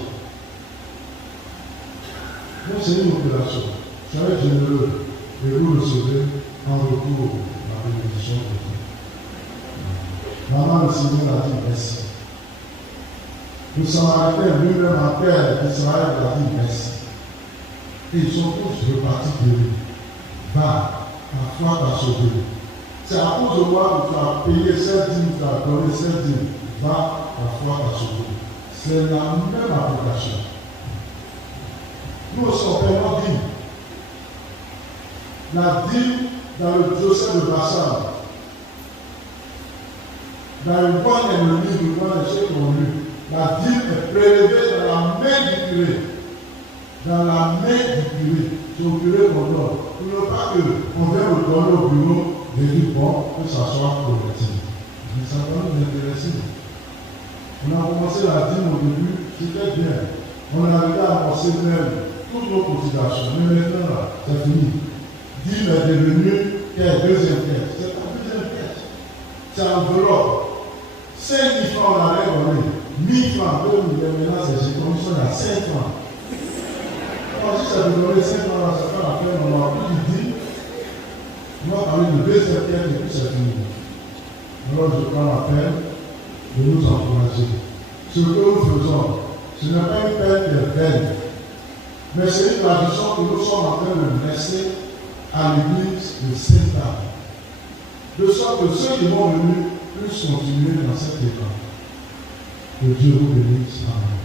Donc c'est une opération. Soyez généreux et vous recevez en retour la bénédiction de Dieu. Maman le Seigneur a dit merci. Le Samaritain lui-même en terre d'Israël a dit merci. Et ils sont tous repartis de lui. Va, ta foi t'a sauvé. C'est à cause de moi que tu as payé cette dîme, tu as donné cette dîme. Va, ta foi t'a sauvé. C'est la même application. Nous aussi, on paie notre dîme. La dîme dans le diocèse de Bassam, dans le bon et le livre, dans ceux qui ont lu, la dîme est prélevée dans la main du curé. Dans la main du curé. C'est au curé qu'on donne. Pour ne pas qu'on vienne le donner au bureau et dire bon, que ça soit collectif. Mais ça va nous intéresser. On a commencé la dîme au début, c'était bien. On a arrivé à avancer même toutes nos cotisations. Mais maintenant, là, c'est fini. Dîme est devenu quelle deuxième pièce. C'est la deuxième pièce. C'est enveloppe. 5 000 francs, on allait donner. 1 000 francs, 2 000, maintenant c'est chez commission à 5 francs. Alors si ça veut donner 5 francs, ça fait la peine, on a plus dit. On va parler de deuxième pièce et puis c'est fini. Alors je prends la peine de nous encourager. Ce que nous faisons, ce n'est pas une peine qui est vaine, mais c'est une tradition que nous sommes en train de laisser à l'église de Sainte-Anne. De sorte que ceux qui vont venir puissent continuer dans cette école. Que Dieu vous bénisse. Amen.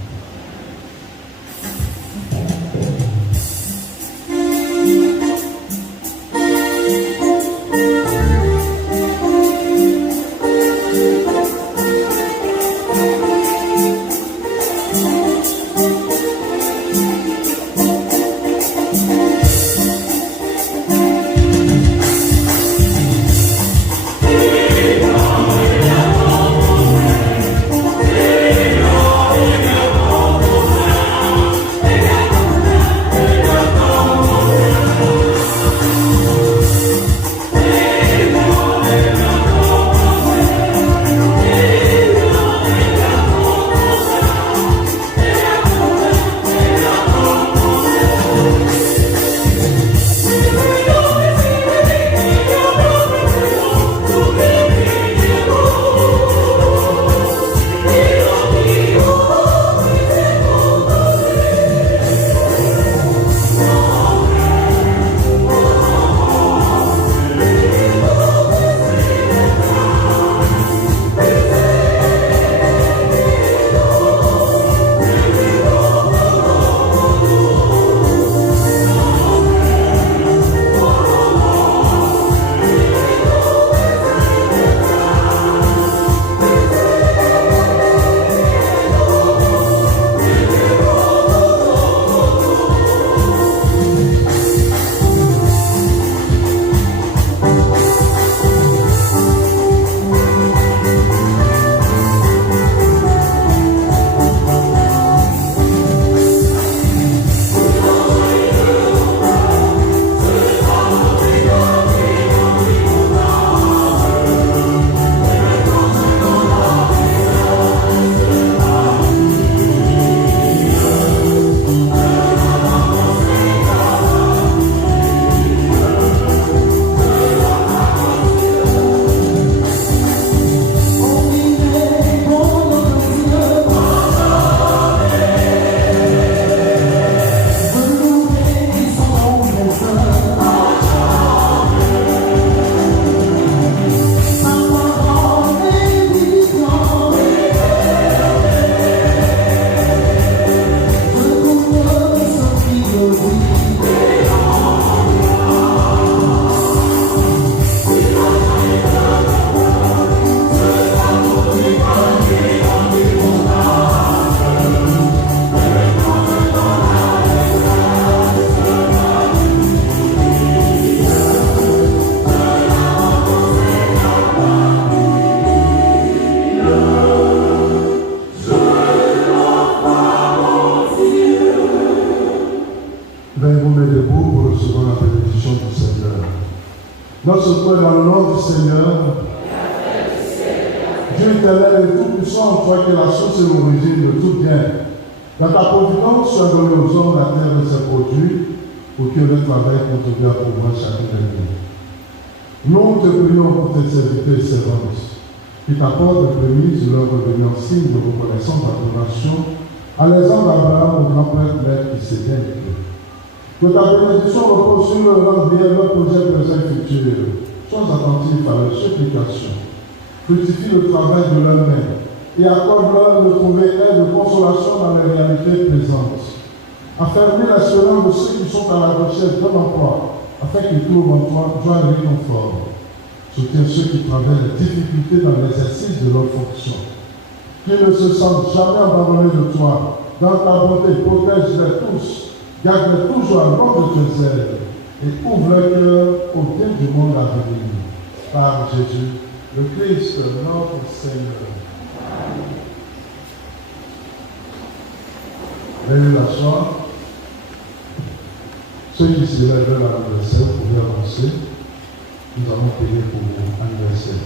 Yeah. Notre Père, dans le nom du Seigneur, Dieu éternel et tout-puissant, toi qui es la source et l'origine de tout bien, dans ta providence, tu as donné aux hommes la terre de ses produits, pour que le travail contribue à pouvoir chacun de nous. Nous te prions pour tes serviteurs et servantes, qui t'apportent de prémices de leur revenu en signe de reconnaissance d'adoration à l'exemple d'Abraham au grand prêtre maître qui s'éteint. Que ta bénédiction repose sur leur vie et leur projet présent et futur. Sois attentif à leurs supplications. Fructifie le travail de leurs mains et accorde-leur de trouver aide de consolation dans les réalités présentes. Affermis l'espérance de ceux qui sont à la recherche d'un emploi, afin qu'ils trouvent en toi joie et réconfort. Soutiens ceux qui traversent les difficultés dans l'exercice de leurs fonctions. Qu'ils ne se sentent jamais abandonnés de toi. Dans ta bonté, protège-les tous, garde-les toujours à l'ombre de tes ailes et ouvre leur cœur au bien du monde à venir. Par Jésus, le Christ, notre Seigneur. Veuillez l'asseoir. Ceux qui célèbrent l'anniversaire, vous pouvez avancer. Nous allons payer pour l'anniversaire.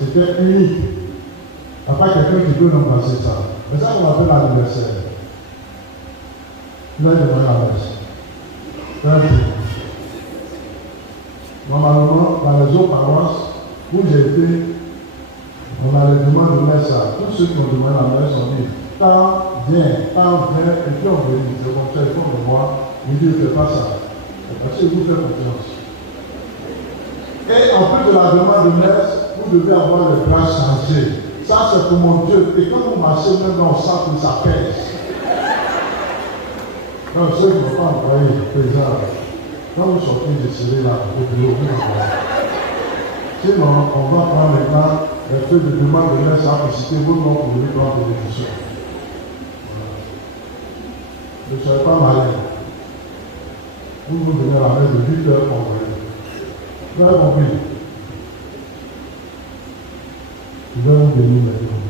C'était unique. Il n'y a pas quelqu'un qui peut remplacer ça. Mais ça, on appelle l'anniversaire. Il a demandé la messe. Normalement, dans les autres paroisses où j'ai été, on a les demandes de messe à tous ceux qui ont demandé la messe, on dit tant bien, et puis on veut dire, c'est comme ça, il faut me voir, il dit, ne fais pas ça. Parce que vous faites confiance. Et en plus de la demande de messe, vous devez avoir les bras changés. Ça, c'est pour mon Dieu. Et quand vous marchez, même dans le sang, ça pèse. Donc, ceux qui ne vont pas envoyer présent, quand vous sortez de tirer là, au bureau, vous envoyez. Sinon, on va prendre maintenant les feux de demande de messe à citer vos noms pour les grandes bénédictions. Ne soyez pas malin. Vous venez à la messe de 8 heures pour envoyer. Vous avez compris? Je vais vous bénir maintenant.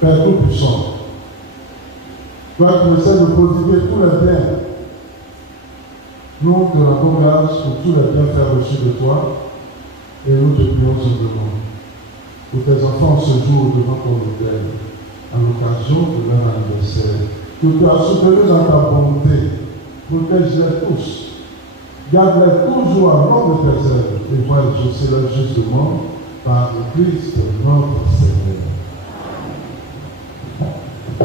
Père Tout-Puissant, toi qui essaies de prodiguer tous les biens, nous te rendons grâce pour tous les bienfaits reçus de toi et nous te prions simplement pour tes enfants ce jour devant ton autel, à l'occasion de leur anniversaire, que tu as soutenu dans ta bonté, protège-les tous. Garde-les toujours à l'ombre de tes ailes et vois exaucer leur justement par le Christ notre Seigneur. Oh,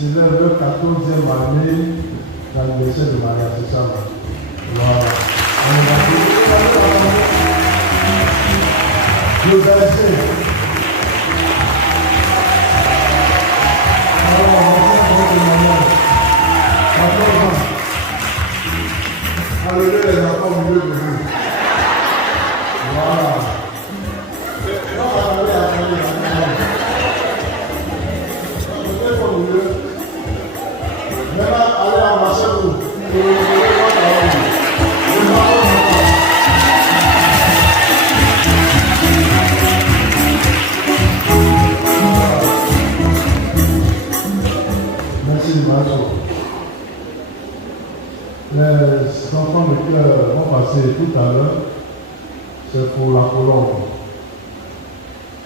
célèbre leur 14e année d'anniversaire de mariage, c'est ça. Voilà. Le verset. Alors, on va faire votre mariage. 14 ans. Alléluia, les enfants au milieu de vous. Voilà. Maintenant, allez embrasser vous. Merci, Macho. Les enfants de cœur vont passer tout à l'heure. C'est pour la Colombe.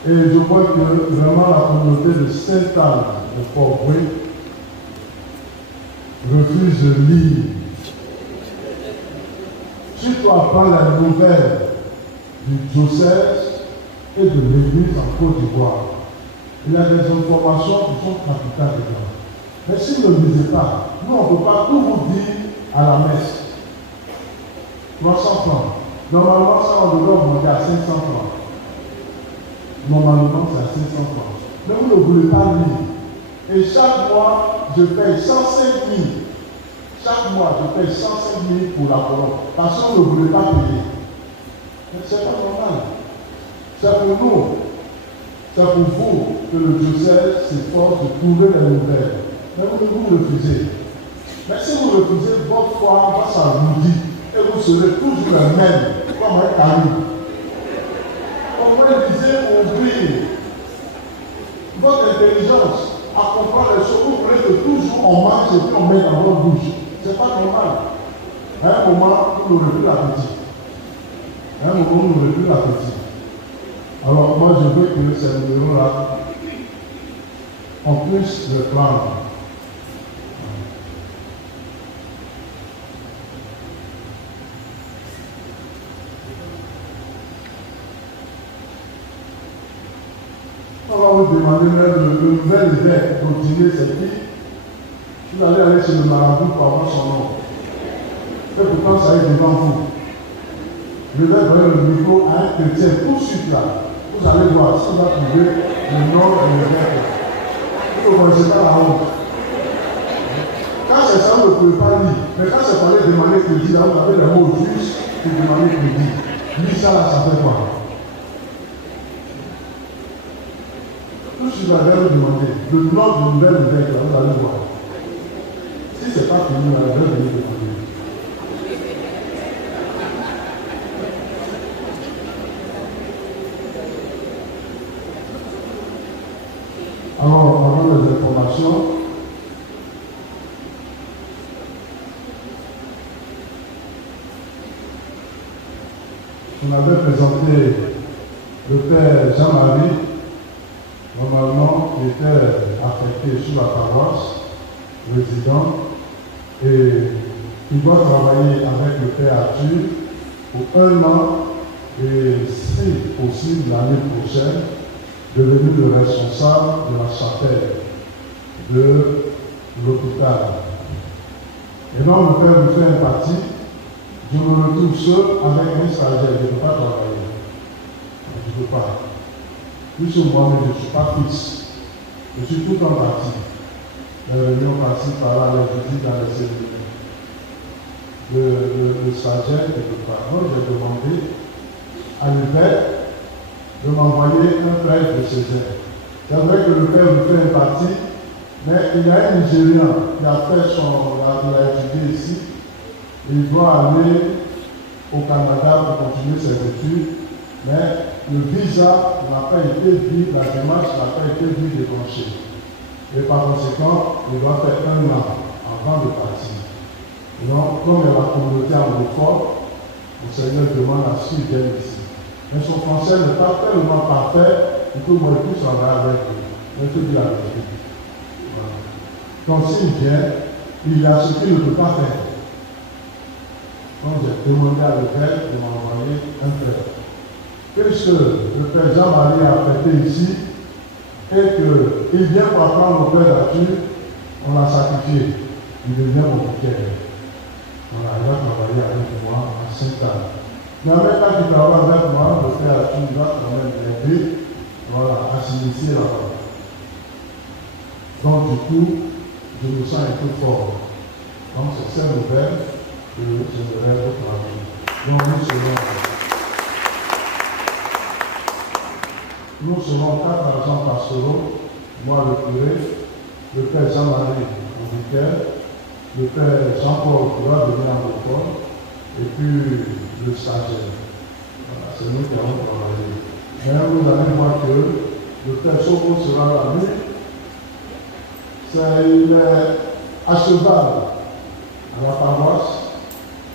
Et je vois que vraiment la communauté de Sainte-Anne de Port-Boué refuse de lire. Si tu apprends la nouvelle du diocèse et de l'église en Côte d'Ivoire, il y a des informations qui sont capitales dedans. Mais si vous ne lisez pas, nous on ne peut pas tout vous dire à la messe. 300 francs. Normalement, ça on devrait augmenter à 500 francs. Normalement, c'est à 500 francs. Mais vous ne voulez pas lire. Et chaque mois, je paye 105 000. Chaque mois, je paye 105 000 pour la colonne. Parce qu'on ne voulait pas payer. Mais ce n'est pas normal. C'est pour nous. C'est pour vous que le diocèse s'efforce de trouver les nouvelles. Mais vous refusez. Mais si vous refusez, votre foi va s'arrondir. Et vous serez toujours les mêmes, comme un caillou. On va disait, ouvrir votre intelligence à comprendre les choses. Vous voulez que toujours on marche et puis on met dans votre bouche. Ce n'est pas normal. À un moment, vous n'aurez plus l'appétit. À un moment, vous n'aurez plus l'appétit. Alors, moi, je veux que ces numéros-là, on puisse le prendre. On va vous demander même le nouvel évêque pour dîner, c'est qui? Vous allez aller chez le marabout pour avoir son nom. Et pourtant, ça est devant vous. Je vais donner le micro à un chrétien tout de suite là. Vous allez voir s'il va trouver le nom de l'évêque. Vous ne connaissez pas la honte. Quand c'est ça, vous ne pouvez pas lire. Mais quand c'est parler de demander crédit, là, vous avez les mots justes pour demander crédit. Lui, ça là, ça fait quoi? Tout ce que vous allez vous demander, le nom du nouvel évêque, là, vous allez voir. Si ce n'est pas fini, vous allez venir demander. Alors, avant les informations, on avait présenté le père Jean-Marie, normalement, qui était affecté sur la paroisse, résident, et qui doit travailler avec le père Arthur pour 1 an, et si possible l'année prochaine, devenu le responsable de la chapelle de l'hôpital. Et donc, le père me fait un parti, je me retrouve seul avec un stagiaire, je ne peux pas travailler. Je ne peux pas. Plus ou moins, mais je ne suis pas fixe. Je suis tout en partie. Les réunions par-ci, par-là, les visites dans les séminaires. Le stagiaire ne peut pas. Moi, j'ai demandé à l'évêque de m'envoyer un prêtre de Césaire. C'est vrai que le père me fait un parti, mais il y a un Nigérian qui a fait il a étudié ici. Il doit aller au Canada pour continuer ses études, mais le visa n'a pas été vu, la démarche n'a pas été vue déclenchée. Et par conséquent, il doit faire 1 an avant de partir. Donc, comme il y a la communauté anglophone, le Seigneur demande à ce qu'il vienne ici. Mais son français n'est pas tellement parfait, il peut moi plus travailler avec lui. Mais il faut dire la vérité. Voilà. Donc s'il vient, il y a ce qu'il ne peut pas faire. Donc j'ai demandé à l'évêque de m'envoyer un frère. Puisque le père Jean-Marie a prêté ici, et qu'il vient pour apprendre au père Arthur, on l'a sacrifié, il devient mon vicaire. Voilà, il va travailler avec moi à Saint-Anne. Mais en même temps qu'il travaille avec moi, le frère Arthur va quand même l'aider, voilà, à s'initier là-bas. Donc du coup, je me sens un peu fort. Donc c'est cette nouvelle que j'aimerais vous parler. Donc nous serons 4 agents pastoraux, moi le curé, le père Jean-Marie le vicaire, le père Jean-Paul qui va venir en l'école, et puis le stagiaire. Voilà, c'est nous qui allons travailler. Mais vous allez voir que le père Soko sera là. Il est à cheval à la paroisse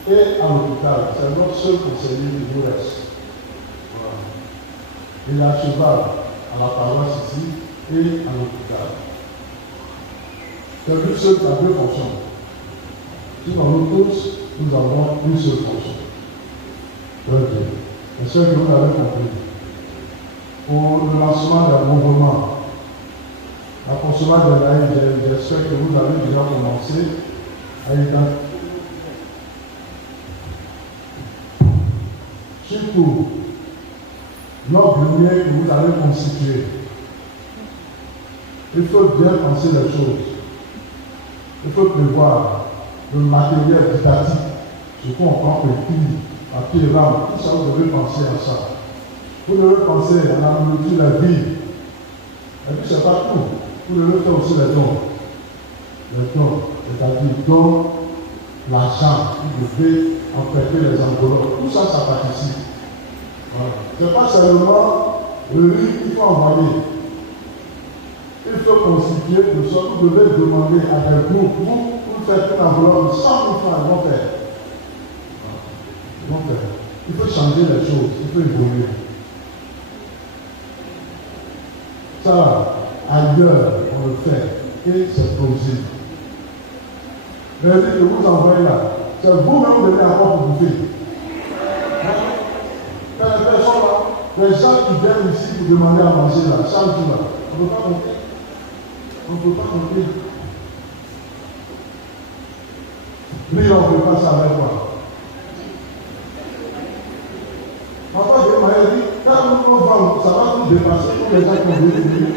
et à l'hôpital. C'est notre seul conseiller qui nous reste. Voilà. Il est à cheval à la paroisse ici et à l'hôpital. C'est lui seul qui a 2 fonctions. Sinon, nous tous, nous avons une seule fonction. Très bien. Et ce que vous avez compris. Pour le lancement d'un mouvement, la consommation de l'AI, j'espère que vous avez déjà commencé à identifier. Surtout, l'ordre lumière que vous allez constituer. Il faut bien penser les choses. Il faut prévoir le matériel didactique, surtout en tant que écrit, papier, rame, tout ça, vous devez penser à ça. Vous devez penser à la nourriture, la vie. Et puis, c'est pas tout. Vous devez faire aussi les dons. Les dons, c'est-à-dire dons, l'argent, vous devez emprunter les enveloppes. Tout ça, ça participe. Voilà. Ce n'est pas seulement le riz qu'il faut envoyer. Il faut constituer de sorte que vous devez demander à des groupes pour faire une enveloppe de 100 000 francs. Ils vont faire. Ils vont faire. Il faut changer les choses. Il faut évoluer. Ça, ailleurs, on le fait. Et c'est possible. Mais le que vous envoyez là, c'est vous-même qui donnez encore pour bouffer. Les personnes là, les gens qui viennent ici pour demander à manger là, chaque jour là, on ne peut pas compter. On ne peut pas compter. Lui, on ne peut pas ça avec moi. Parfois, je m'avais dit, quand nous vend, ça va nous dépasser tous les gens qui ont venus.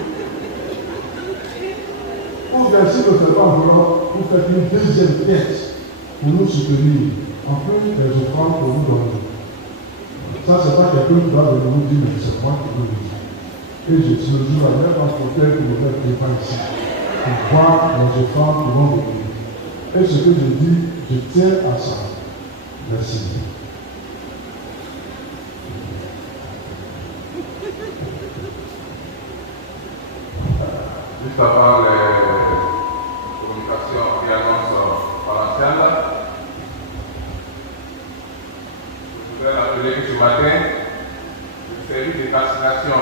Pour verser le ferment, vous faites une deuxième pièce pour nous soutenir, en plus des offrandes que vous donnez. Ça, c'est pas quelqu'un qui va venir vous dire, mais c'est moi qui vous le dis. Et je suis le jour à même en fauteuil que vous êtes devant ici, pour voir les offrandes qui vont venir. Et ce que je dis, je tiens à ça. Merci. Juste avant les communications qui annoncent parentiales, je voudrais rappeler que ce matin, le service de vaccination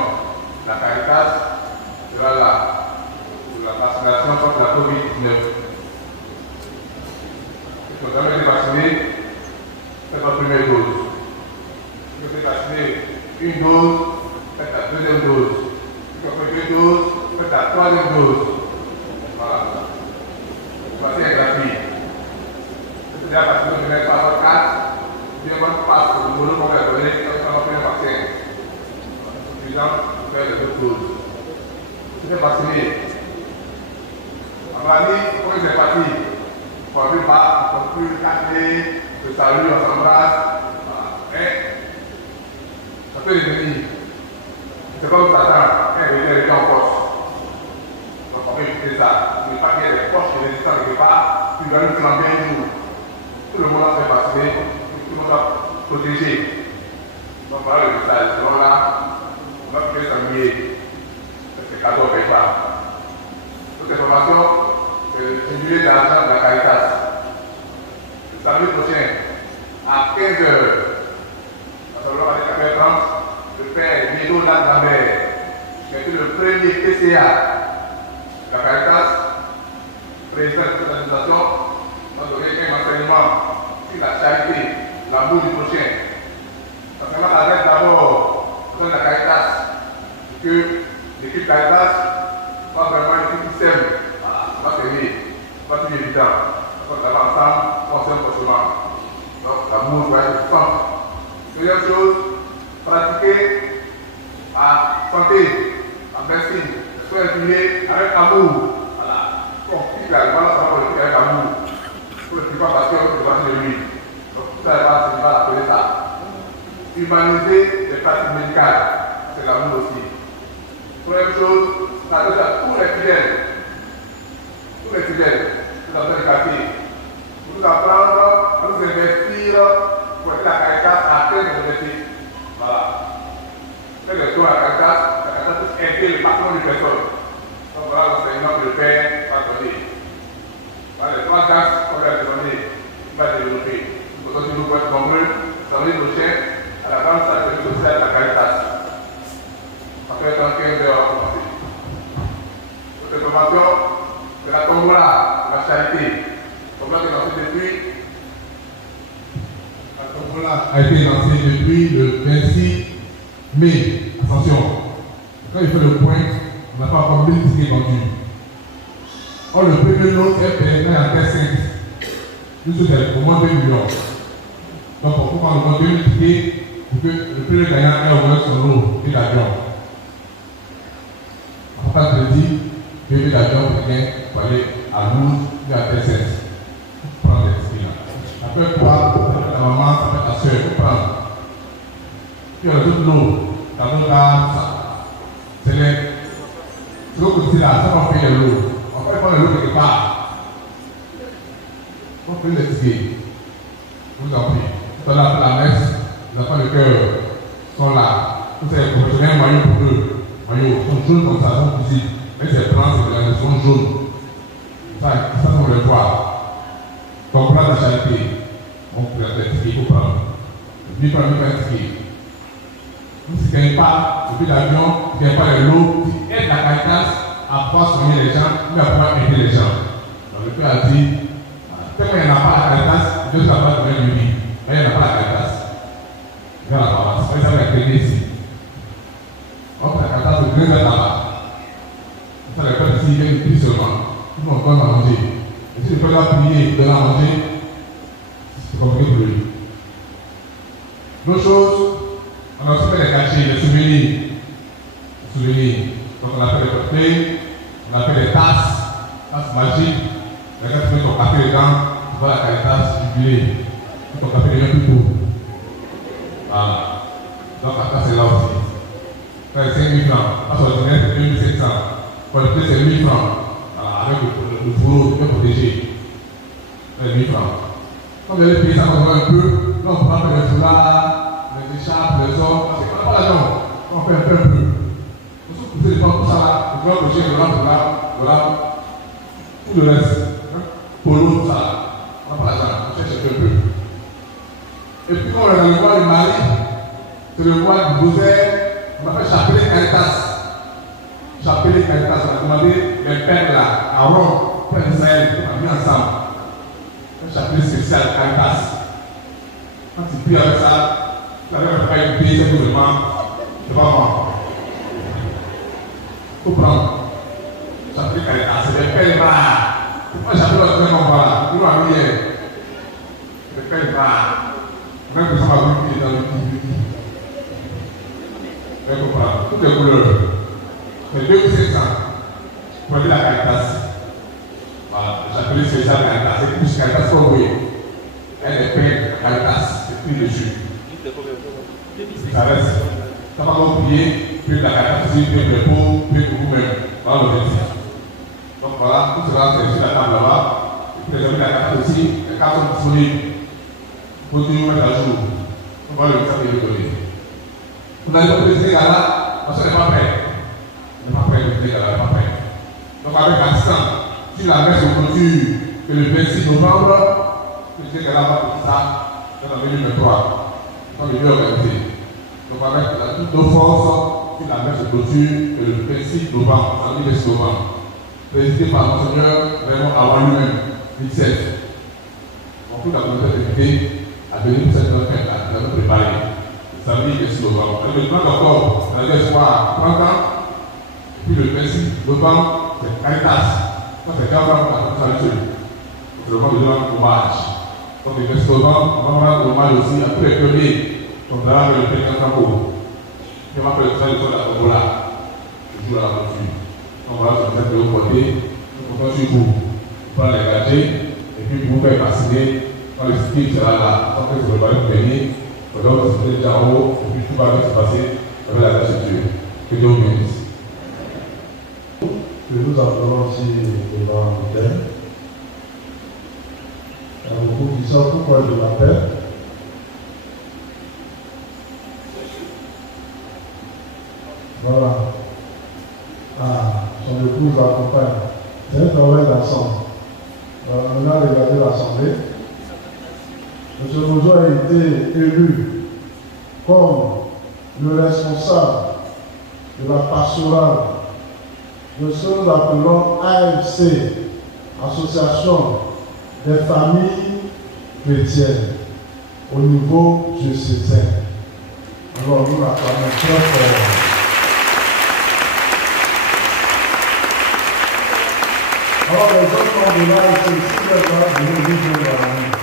de la Caritas sera là pour la vaccination contre la COVID-19. Si vous avez été vacciné, faites votre première dose. Si vous êtes vacciné une dose, faites la deuxième dose. Si vous avez 2 doses, faites la 3e dose. Voilà. Le vaccin est gratuit. Si vous avez vacciné, vous n'avez pas votre carte, bien votre passe pour le boulot qu'on va donner quand on va faire le vaccin. C'est suffisant pour faire les 2 doses. Si vous êtes vacciné, on va dire, quand vous êtes parti, il faut plus bas, il faut plus casser, on se salue, on s'embrasse. Voilà. Mais ça peut devenir. C'est comme Satan, quand il est en poche. Donc on peut éviter ça. Il ne faut pas qu'il y ait des poches de résistance quelque part, puis il va nous flamber un jour. Tout le monde va se faire vacciner, tout le monde va protéger. Donc voilà le message. Selon là, on va plus s'ennuyer. C'est cadeau quelque part. Toute information, c'est le stimuler d'argent de la Caritas. Le samedi prochain, à 15h, à avec 4h30, le père Milo Lambert, qui était le premier PCA de la Caritas, président de cette administration, a donné un enseignement sur la charité, l'amour du prochain. L'enseignement arrête d'abord dans la Caritas, que l'équipe Caritas va vraiment une équipe qui s'aime, va s'aimer. pas toujours évident. Quand on est ensemble, on s'aime forcément. Donc l'amour doit être au centre. Deuxième chose, pratiquer à santé, en médecine, soins infirmiers avec amour. Voilà. Bon, si la balance ça va le faire avec amour. Pour le plus parce qu'on peut passer de lui. Donc tout ça, il va appeler ça. Humaniser les pratiques médicales, c'est l'amour aussi. Première chose, ça doit être à tous les fidèles, tous les habitants du quartier, pour nous apprendre à nous investir pour aider la Caritas à atteindre nos objectifs. Voilà. Quel que soit la Caritas peut aider le maximum de personnes. Donc voilà l'enseignement que le Père va donner. Voilà les trois axes qu'on va donner, il va développer. Nous aussi nous pouvons être nombreux, donner nos chefs à la grande salle sociale de la Caritas. Après 15 heures à commencer. Pour cette formation, c'est la tombola, la charité. Tombola qui est lancée depuis. La tombola a été lancée depuis le 26 mai. Attention, quand il fait le point, on n'a pas encore 1000 tickets vendus. Or, le premier lot est payé en test 5. Nous sommes au moins 2 millions. Donc, on peut prendre au moins 2000 tickets pour que le premier gagnant ait au moins son lot et l'avion. On va pas te dire, bébé d'avion pour aller à Lourdes ou à Tessès. Pour prendre les tickets là. Après quoi, ta maman, ça fait ta soeur, pour prendre. Puis il y a toute l'eau, dans l'eau là, c'est l'autre côté là, ça va payer l'eau. On peut prendre l'eau quelque part. On peut les tickets. Vous en prie. Tout à l'heure, après la messe, les enfants de cœur sont là. Vous savez, professionnels, maillot pour eux. Maillot, sont jaunes comme ça, sont visibles. Mais c'est blanc, c'est blanc, ils sont jaunes. Ça on le voit. Donc, prendre la charité. On peut prendre les tickets, il faut prendre. Lui prendre un ticket. Si tu ne gagnes pas le billet d'avion, tu ne gagnes pas le lot, tu aides la Caritas à pouvoir soigner les gens, mais à pouvoir aider les gens. Donc le Père a dit, tellement il n'y en a pas à la Caritas, Dieu ne va pas donner du lit. Mais il n'y en a pas à la Caritas. Regarde la paroisse, c'est ça qui a été ici. Donc la Caritas, le grain est là-bas. Ça le Père ici, il vient plus seulement. Tout le monde donne à manger. Et si le Père va prier, donner à manger, c'est compliqué pour lui. L'autre chose, on a aussi fait les cachets, les souvenirs. Donc on a fait des portraits, on a fait des tasses magiques. Quand tu mets ton café dedans, tu vois la Caritas jubilée. Ton café devient plus beau. Voilà. Donc la tasse est là aussi. Ça c'est 5 000 francs. Parce que l'ordinaire c'est 2 700. Pour le prix c'est 1 000 francs. Voilà, avec le fourreau bien protégé. C'est 1 000 francs. Quand vous allez payer ça comme un peu, là on prend les foulards. Les écharpes, les hommes, parce qu'on n'a pas l'argent, on fait un peu. On se coupe les temps, tout ça là, le grand projet, voilà, tout le reste, polo, tout ça là, on n'a pas l'argent, on cherche un peu. Et puis quand on est dans le bois du Mali, c'est le bois du Bozet, on a fait chapelet Caritas. Chapelet Caritas, on a demandé les pères là, à Rome, pères d'Israël, on a mis ensemble. Un chapelet spécial Caritas. Quand tu pries avec ça, ça ne va pas être payé simplement, c'est pas moi. Il faut prendre. Ça fait Caritas, c'est des pelles rares. Pourquoi j'appelle le truc comme voilà, il va venir. Des pelles rares. Même que ça va venir dans le petit. Il faut prendre toutes les couleurs. C'est 2 700 pour aider la Caritas. Voilà, j'appelle spécial Caritas, c'est plus Caritas pour vous. Elle est pelles Caritas, c'est plus dessus. Ça reste. Ça va donc prier, puis la Caritas aussi, puis les pauvres, puis vous-même. Voilà l'objectif. Donc voilà, tout cela c'est sur la table là-bas. Et puis les amis de la Caritas aussi, les cartes sont disponibles. Il faut toujours mettre à jour. On va le message que je vais donner. Vous n'avez pas précisé là, parce qu'on n'est pas prêt. On n'est pas prêt de préciser là, on n'est pas prêt. Donc avec l'accent, si la messe se clôture que le 26 novembre, je sais qu'elle va pour ça, dans la 2023. On est mieux organisé. Donc avec toutes nos forces, si la messe se clôture que le 26 novembre, samedi 26 novembre, présidé par Monseigneur Raymond Awa lui-même, 17. Donc toute la communauté député a venu pour cette fête là, nous avons préparé. Samedi 26 novembre. Le 30 octobre, on a eu espoir 30 ans. Et puis le 26 novembre, c'est Caritas. Ça c'est 40 ans pour la c'est le moment de rendre hommage. Donc, les restaurants, on va rendre hommage aussi à tous les pionniers qui ont travaillé avec le Père Kantambo. Et on va faire le travail de la Tombola, toujours à la voiture. Donc, voilà, je vais de haut côté, nous comptons sur vous. Pour les garder, et puis vous faire vacciner quand le ski sera là. Donc, vous préparez pour venir, donc vous serez déjà en haut, et puis tout va bien se passer avec la grâce de Dieu. Que Dieu vous bénisse. Que nous appelons aussi devant le thème. Il y a beaucoup qui savent pourquoi je l'appelle. Voilà. Ah, son épouse l'accompagne. C'est un travail d'ensemble. On a regardé l'Assemblée. M. Bozo a été élu comme le responsable de la pastorale de ce que nous appelons AFC, Association des familles chrétiennes, au niveau diocésain. Alors nous l'acclamons très fort. Alors les autres membres de l'AFC, si vous êtes là, vous devez dire la nuit.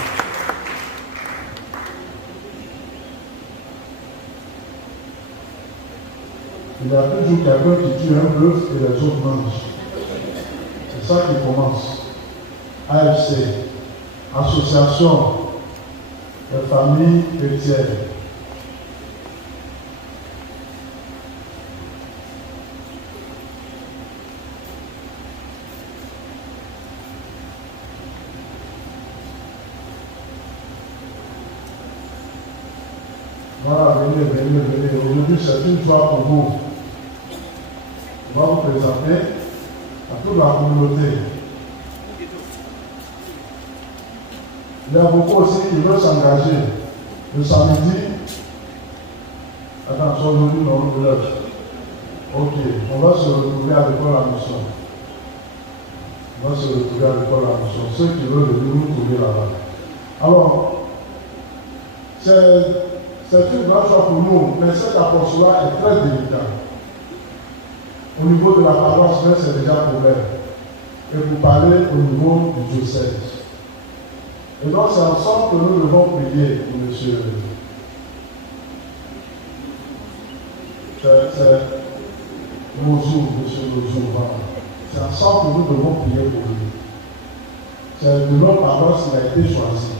Il y a toujours quelqu'un qui tue un bœuf et les autres mangent. C'est ça qui commence. AFC, Association des familles chrétiennes. Voilà, venez. Aujourd'hui, c'est une joie pour vous. On va vous présenter à toute la communauté. Il y a beaucoup aussi qui veulent s'engager. Le samedi, attention, aujourd'hui, non, de l'heure. Ok, on va se retrouver à l'école à mission. On va se retrouver à l'école à mission. Ceux qui veulent venir nous trouver là-bas. Alors, c'est une grande chose pour nous, mais cet apostolat est très délicat. Au niveau de la paroisse, c'est déjà un problème. Et vous parlez au niveau du diocèse. Et donc c'est ensemble que nous devons prier pour monsieur. C'est Mozou, monsieur Mozou. C'est ensemble que nous devons prier pour lui. C'est de notre paroisse qu'il a été choisi.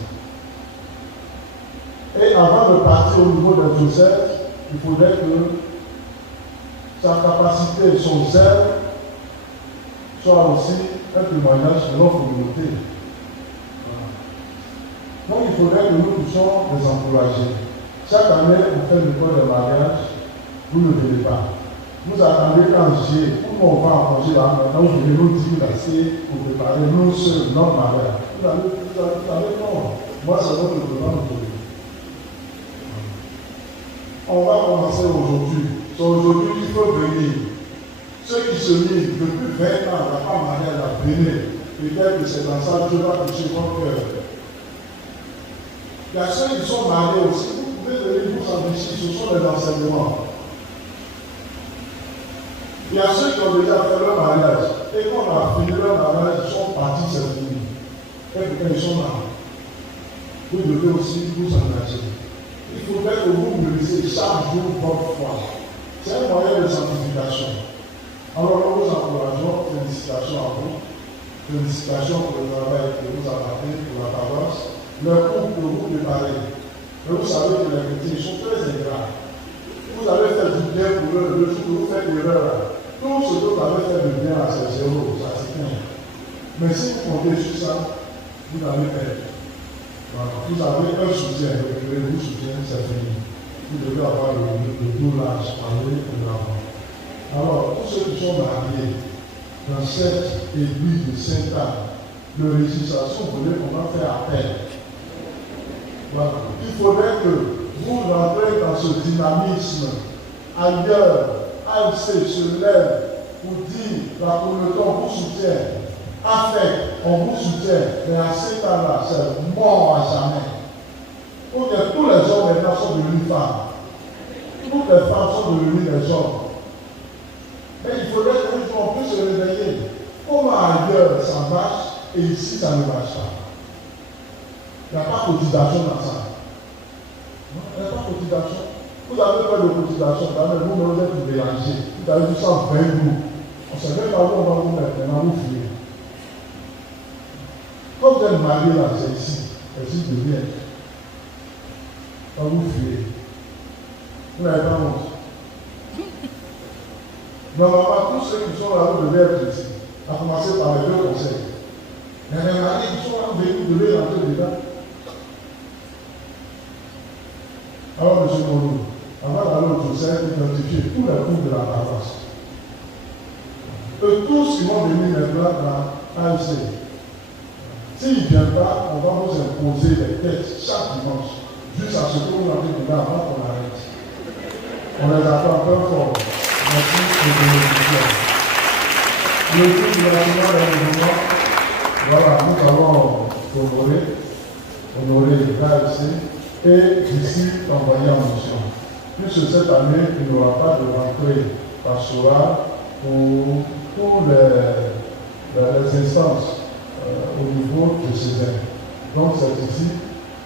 Et avant de partir au niveau d'un diocèse, il faudrait que sa capacité, son zèle, soit aussi un témoignage de notre communauté. Donc il faudrait que nous puissions les encourager. Chaque année, on fait l'école de mariage, vous ne venez pas. Vous attendez quand on va en congé là, maintenant vous venez nous dire assez pour préparer nous seuls, notre mariage. Vous allez non. Moi, c'est notre demande. On va commencer aujourd'hui. C'est aujourd'hui qu'il faut venir. Ceux qui se misent depuis 20 ans, la femme mariée a venir. Peut-être que c'est dans ça que Dieu va toucher votre cœur. Il y a ceux qui sont mariés aussi. Vous pouvez venir vous enrichir. Ce sont les enseignements. Il y a ceux qui ont déjà fait leur mariage. Et quand on a fini leur mariage, ils sont partis, c'est fini. Quelqu'un, ils sont là. Vous devez aussi vous engager. Il faudrait que vous mûrissez chaque jour votre foi. C'est un moyen de sanctification. Alors nous vous encourageons, félicitations à vous. Félicitations pour le travail que vous avez pour la paroisse. Le cours que vous préparez. Mais vous savez que les chrétiens sont très ingrats. Vous avez fait du bien pour eux, le jour où vous faites l'erreur. Tout ce que vous avez fait de bien à ces zéros, ça c'est bien. Mais si vous comptez sur ça, vous allez perdre. Voilà. Vous avez un soutien, le vous soutien, c'est fini. Vous devez avoir le doulage, aller en avant. Alors, tous ceux qui sont mariés dans cette église de Saint-Anne, de législation, vous voulez qu'on va faire appel. Voilà. Il faudrait que vous rentrez dans ce dynamisme. Ailleurs, AFC se lève pour dire la communauté, on vous soutient. Affect, on vous soutient. Mais à cet âge-là, c'est mort à jamais. Pour que tous les hommes maintenant sont devenus femmes. Toutes les femmes sont devenues des hommes. Mais il faudrait qu'un jour on puisse se réveiller. Comment ailleurs ça marche et ici ça ne marche pas. Il n'y a pas de cotisation dans ça. Non, il n'y a pas de cotisation. Vous avez fait de cotisation, vous êtes mélangé. Vous avez dit 120 groupes. On ne sait même pas où on va vous mettre, on va vous filer. Quand vous êtes marié là, c'est ici. C'est ici de bien. On va vous filer. Vous n'avez pas honte. Normalement, tous ceux qui sont là, vous devez être ici. À commencer par les deux conseils. Mais les mariés qui sont là, vous devez rentrer dedans. Alors, M. Mourou, avant d'aller au conseil, identifier tous les groupes de la paroisse. Eux tous qui vont venir maintenant dans l'AIC. S'ils ne viennent pas, on va vous imposer les textes chaque dimanche, jusqu'à ce que vous rentrez dedans avant qu'on arrête. On les attend peu fort. Merci de bénéficier. Le groupe de l'enseignement des mouvements, voilà, nous allons honorer l'AIC et d'ici envoyer en mission. Puisque cette année, il n'y aura pas de rentrée pastorale pour les instances au niveau de ces aides. Donc c'est ici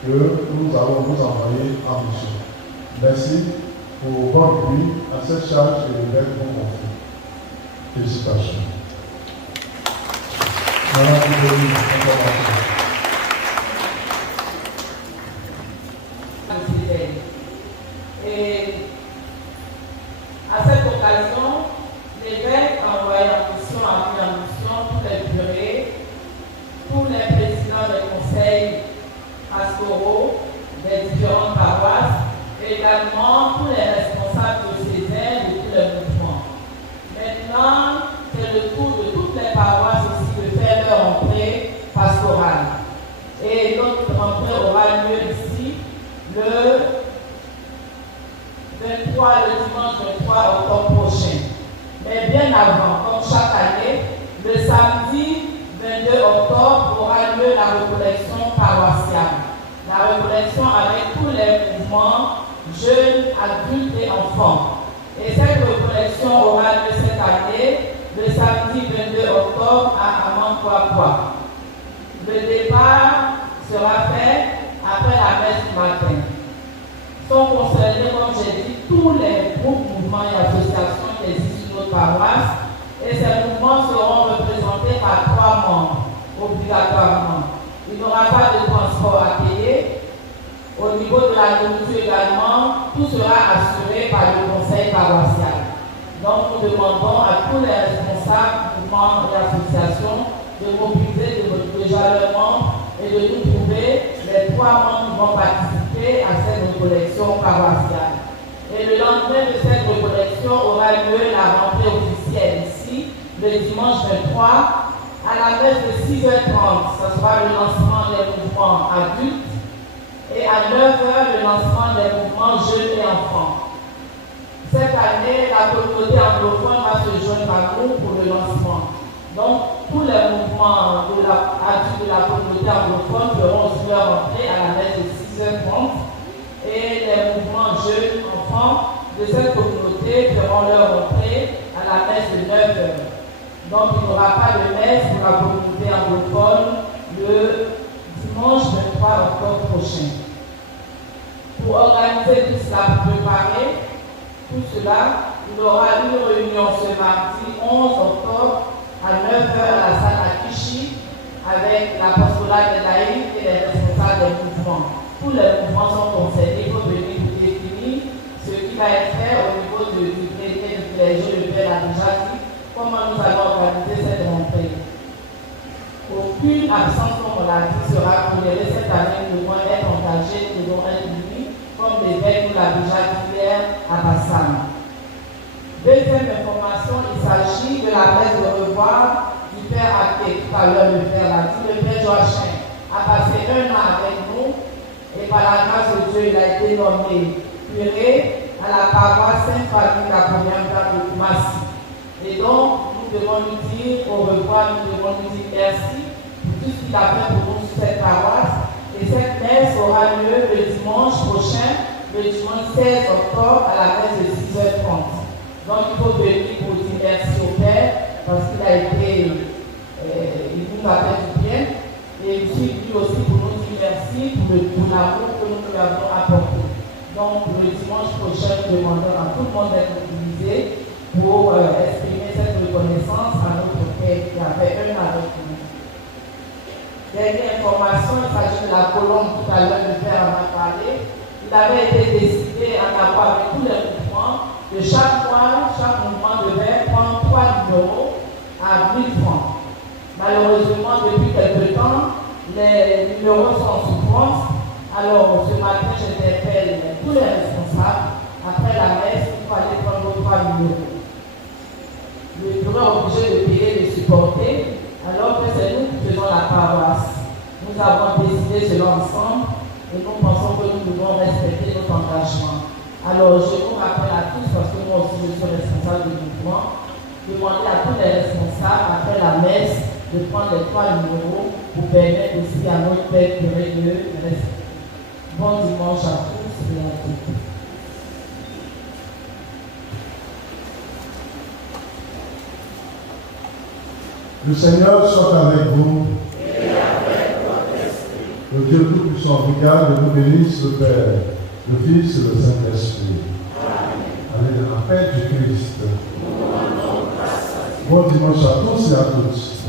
que nous allons vous envoyer en mission. Merci pour bonne nuit à cette charge et le bon conflit. Félicitations. Madame Boudoni, information. Et à cette occasion, l'évêque a envoyé en mission pour les curés, pour les présidents des conseils pastoraux des différentes paroisses, et également pour les responsables diocésains de tous les mouvements. Maintenant, c'est le tour de toutes les paroisses aussi de faire leur entrée pastorale. Et notre rentrée aura lieu ici le 23, le dimanche 23 octobre prochain. Mais bien avant, comme chaque année, le samedi 22 octobre aura lieu la récollection paroissiale. La récollection avec tous les mouvements, jeunes, adultes et enfants. Et cette récollection aura lieu cette année, le samedi 22 octobre à Amankwakwa. Le départ sera fait après la messe du matin. Sont concernés, comme j'ai dit, tous les groupes, mouvements et associations qui existent sur notre paroisse. Et ces mouvements seront représentés par 3 membres, obligatoirement. Il n'y aura pas de transport à payer. Au niveau de la nourriture également, tout sera assuré par le conseil paroissial. Donc nous demandons à tous les responsables, mouvements et associations de mobiliser déjà leurs membres et de nous trouver les 3 membres qui vont participer à cette récollection paroissiale. Et le lendemain de cette récollection aura lieu la rentrée officielle ici, le dimanche 23, à la messe de 6h30. Ce sera le lancement des mouvements adultes et à 9h le lancement des mouvements jeunes et enfants. Cette année, la communauté anglophone va se joindre à nous pour le lancement. Donc, tous les mouvements adultes de la communauté anglophone feront aussi leur entrée à la messe de 6h30 et les mouvements jeunes, enfants de cette communauté feront leur entrée à la messe de 9h. Donc, il n'y aura pas de messe pour la communauté anglophone le dimanche 23 octobre prochain. Pour organiser tout cela, pour préparer tout cela, il y aura une réunion ce mardi 11 octobre à 9h à la salle Akishi avec l'apostolat des laïcs et les responsables des mouvements. Tous les mouvements sont concernés, il faut venir pour définir ce qui va être fait au niveau du traité du clergé, le père a déjà dit, comment nous allons organiser cette rentrée. Aucune absence, comme on l'a dit, sera tolérée cette année, nous devons être engagés, nous devons être unis, comme l'évêque nous l'a déjà dit hier à Bassam. Deuxième information, il s'agit de la messe de revoir du Père Aké. Tout à l'heure, le Père l'a dit, le Père Joachim a passé 1 an avec nous et par la grâce de Dieu, il a été nommé curé à la paroisse Sainte-Famille de la Première Dame de Koumassi. Et donc, nous devons nous dire au revoir, nous devons nous dire merci pour tout ce qu'il a fait pour nous sur cette paroisse. Et cette messe aura lieu le dimanche prochain, le dimanche 16 octobre à la messe de 6h30. Donc il faut venir pour dire merci au Père parce qu'il a été, il nous a fait du bien. Et lui aussi pour nous dire merci l'amour que nous lui avons apporté. Donc, le dimanche prochain, nous demandons à tout le monde d'être mobilisé pour exprimer cette reconnaissance à notre Père qui avait un avec nous. Dernière information, il s'agit de la colombe. Tout à l'heure, le Père en a parlé. Il avait été décidé en avoir avec tous les mouvements que chaque mois, chaque mouvement devait prendre 3 numéros à 1000 francs. Malheureusement, depuis quelque temps, les numéros sont en souffrance. Alors, ce matin, j'interpelle tous les responsables. Après la messe, il faut aller prendre 3 numéros. Le bureau est obligé de payer, de supporter, alors que c'est nous qui faisons la paroisse. Nous avons décidé cela ensemble et nous pensons que nous devons respecter notre engagement. Alors, je vous rappelle à tous, parce que moi aussi je suis responsable du mouvement, demander à tous les responsables, après la messe, de prendre les 3 numéros pour permettre aussi à notre Père de rester. Bon dimanche à tous et à toutes. Le Seigneur soit avec vous. Et avec votre esprit. Le Dieu Tout-Puissant regarde et nous bénisse le Père, le Fils et le Saint-Esprit. Amen. Allez dans la paix du Christ. Nous rendons grâce à Dieu. Bon dimanche à tous et à toutes.